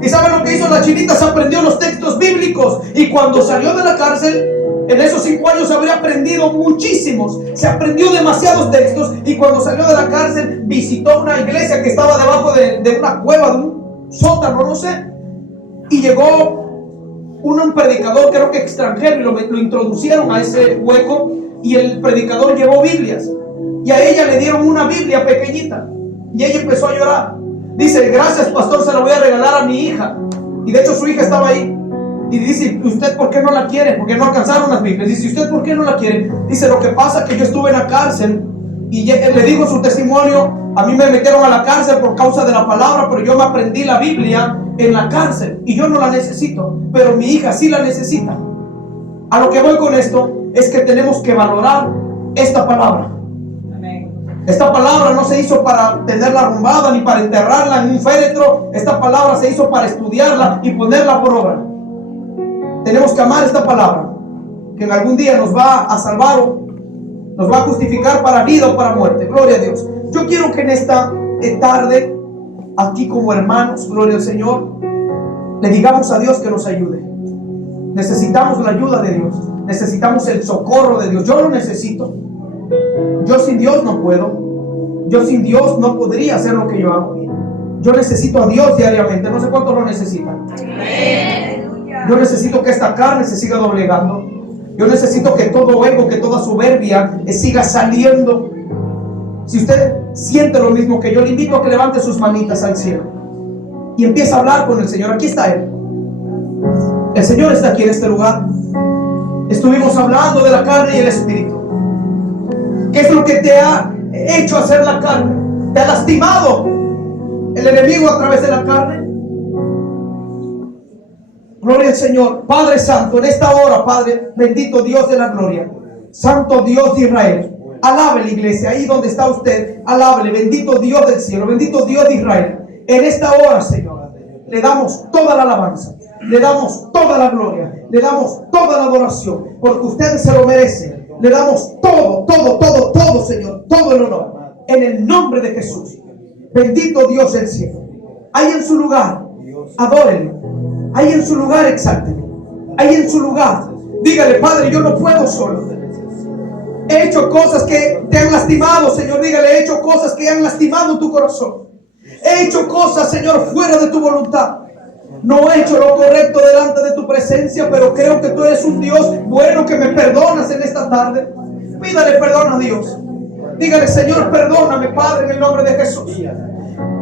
¿Y saben lo que hizo la chinita? Se aprendió los textos bíblicos, y cuando salió de la cárcel, en esos 5 años habría aprendido muchísimos. Se aprendió demasiados textos, y cuando salió de la cárcel visitó una iglesia que estaba debajo de una cueva, de un sótano, no sé. Y llegó un predicador, creo que extranjero, y lo introducieron a ese hueco, y el predicador llevó Biblias. Y a ella le dieron una Biblia pequeñita, y ella empezó a llorar. Dice: gracias, pastor, se la voy a regalar a mi hija. Y de hecho su hija estaba ahí. Y dice: ¿usted por qué no la quiere? Porque no alcanzaron las Biblias. Dice: ¿usted por qué no la quiere? Dice: lo que pasa es que yo estuve en la cárcel. Y le dijo su testimonio: a mí me metieron a la cárcel por causa de la palabra, pero yo me aprendí la Biblia en la cárcel y yo no la necesito, pero mi hija sí la necesita. A lo que voy con esto es que tenemos que valorar esta palabra. Esta palabra no se hizo para tenerla arrumbada ni para enterrarla en un féretro. Esta palabra se hizo para estudiarla y ponerla por obra. Tenemos que amar esta palabra, que en algún día nos va a salvar o nos va a justificar para vida o para muerte. Gloria a Dios. Yo quiero que en esta tarde, aquí como hermanos, gloria al Señor, le digamos a Dios que nos ayude. Necesitamos la ayuda de Dios. Necesitamos el socorro de Dios. Yo lo necesito. Yo sin Dios no puedo. Yo sin Dios no podría hacer lo que yo hago. Yo necesito a Dios diariamente. No sé cuántos lo necesitan. Yo necesito que esta carne se siga doblegando. Yo necesito que todo ego, que toda soberbia siga saliendo. Si usted siente lo mismo que yo, le invito a que levante sus manitas al cielo y empiece a hablar con el Señor. Aquí está Él. El Señor está aquí en este lugar. Estuvimos hablando de la carne y el espíritu. ¿Qué es lo que te ha hecho hacer la carne? ¿Te ha lastimado el enemigo a través de la carne? Gloria al Señor. Padre Santo, en esta hora, Padre bendito, Dios de la gloria, Santo Dios de Israel, alabe la iglesia, ahí donde está usted, alábele, bendito Dios del cielo, bendito Dios de Israel. En esta hora, Señor, le damos toda la alabanza, le damos toda la gloria, le damos toda la adoración, porque usted se lo merece. Le damos todo, Señor, todo el honor, en el nombre de Jesús. Bendito Dios del cielo. Ahí en su lugar, adórenlo. Ahí en su lugar, exáltenlo. Ahí en su lugar, dígale: Padre, yo no puedo solo. He hecho cosas que te han lastimado, Señor. Dígale: he hecho cosas que han lastimado tu corazón. He hecho cosas, Señor, fuera de tu voluntad. No he hecho lo correcto delante de tu presencia, pero creo que tú eres un Dios bueno, que me perdonas en esta tarde. Pídale perdón a Dios. Dígale: Señor, perdóname, Padre, en el nombre de Jesús.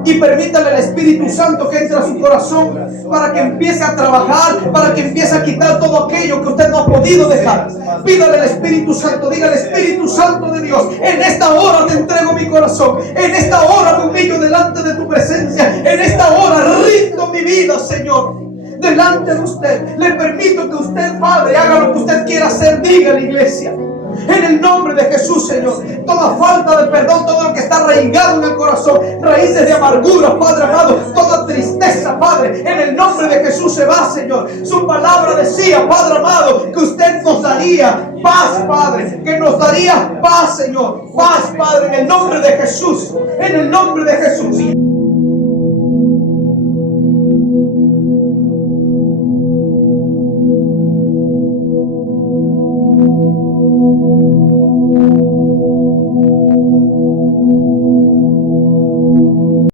Y permítale al Espíritu Santo que entre a su corazón para que empiece a trabajar, para que empiece a quitar todo aquello que usted no ha podido dejar. Pídale al Espíritu Santo, dígale: Espíritu Santo de Dios, en esta hora te entrego mi corazón, en esta hora me humillo delante de tu presencia, en esta hora rindo mi vida, Señor, delante de usted. Le permito que usted, Padre, haga lo que usted quiera hacer. Diga a la iglesia: en el nombre de Jesús, Señor, toda falta de perdón, todo lo que está arraigado en el corazón, raíces de amargura, Padre amado, toda tristeza, Padre, en el nombre de Jesús se va, Señor. Su palabra decía, Padre amado, que usted nos daría paz, Padre, que nos daría paz, Señor. Paz, Padre, en el nombre de Jesús, en el nombre de Jesús.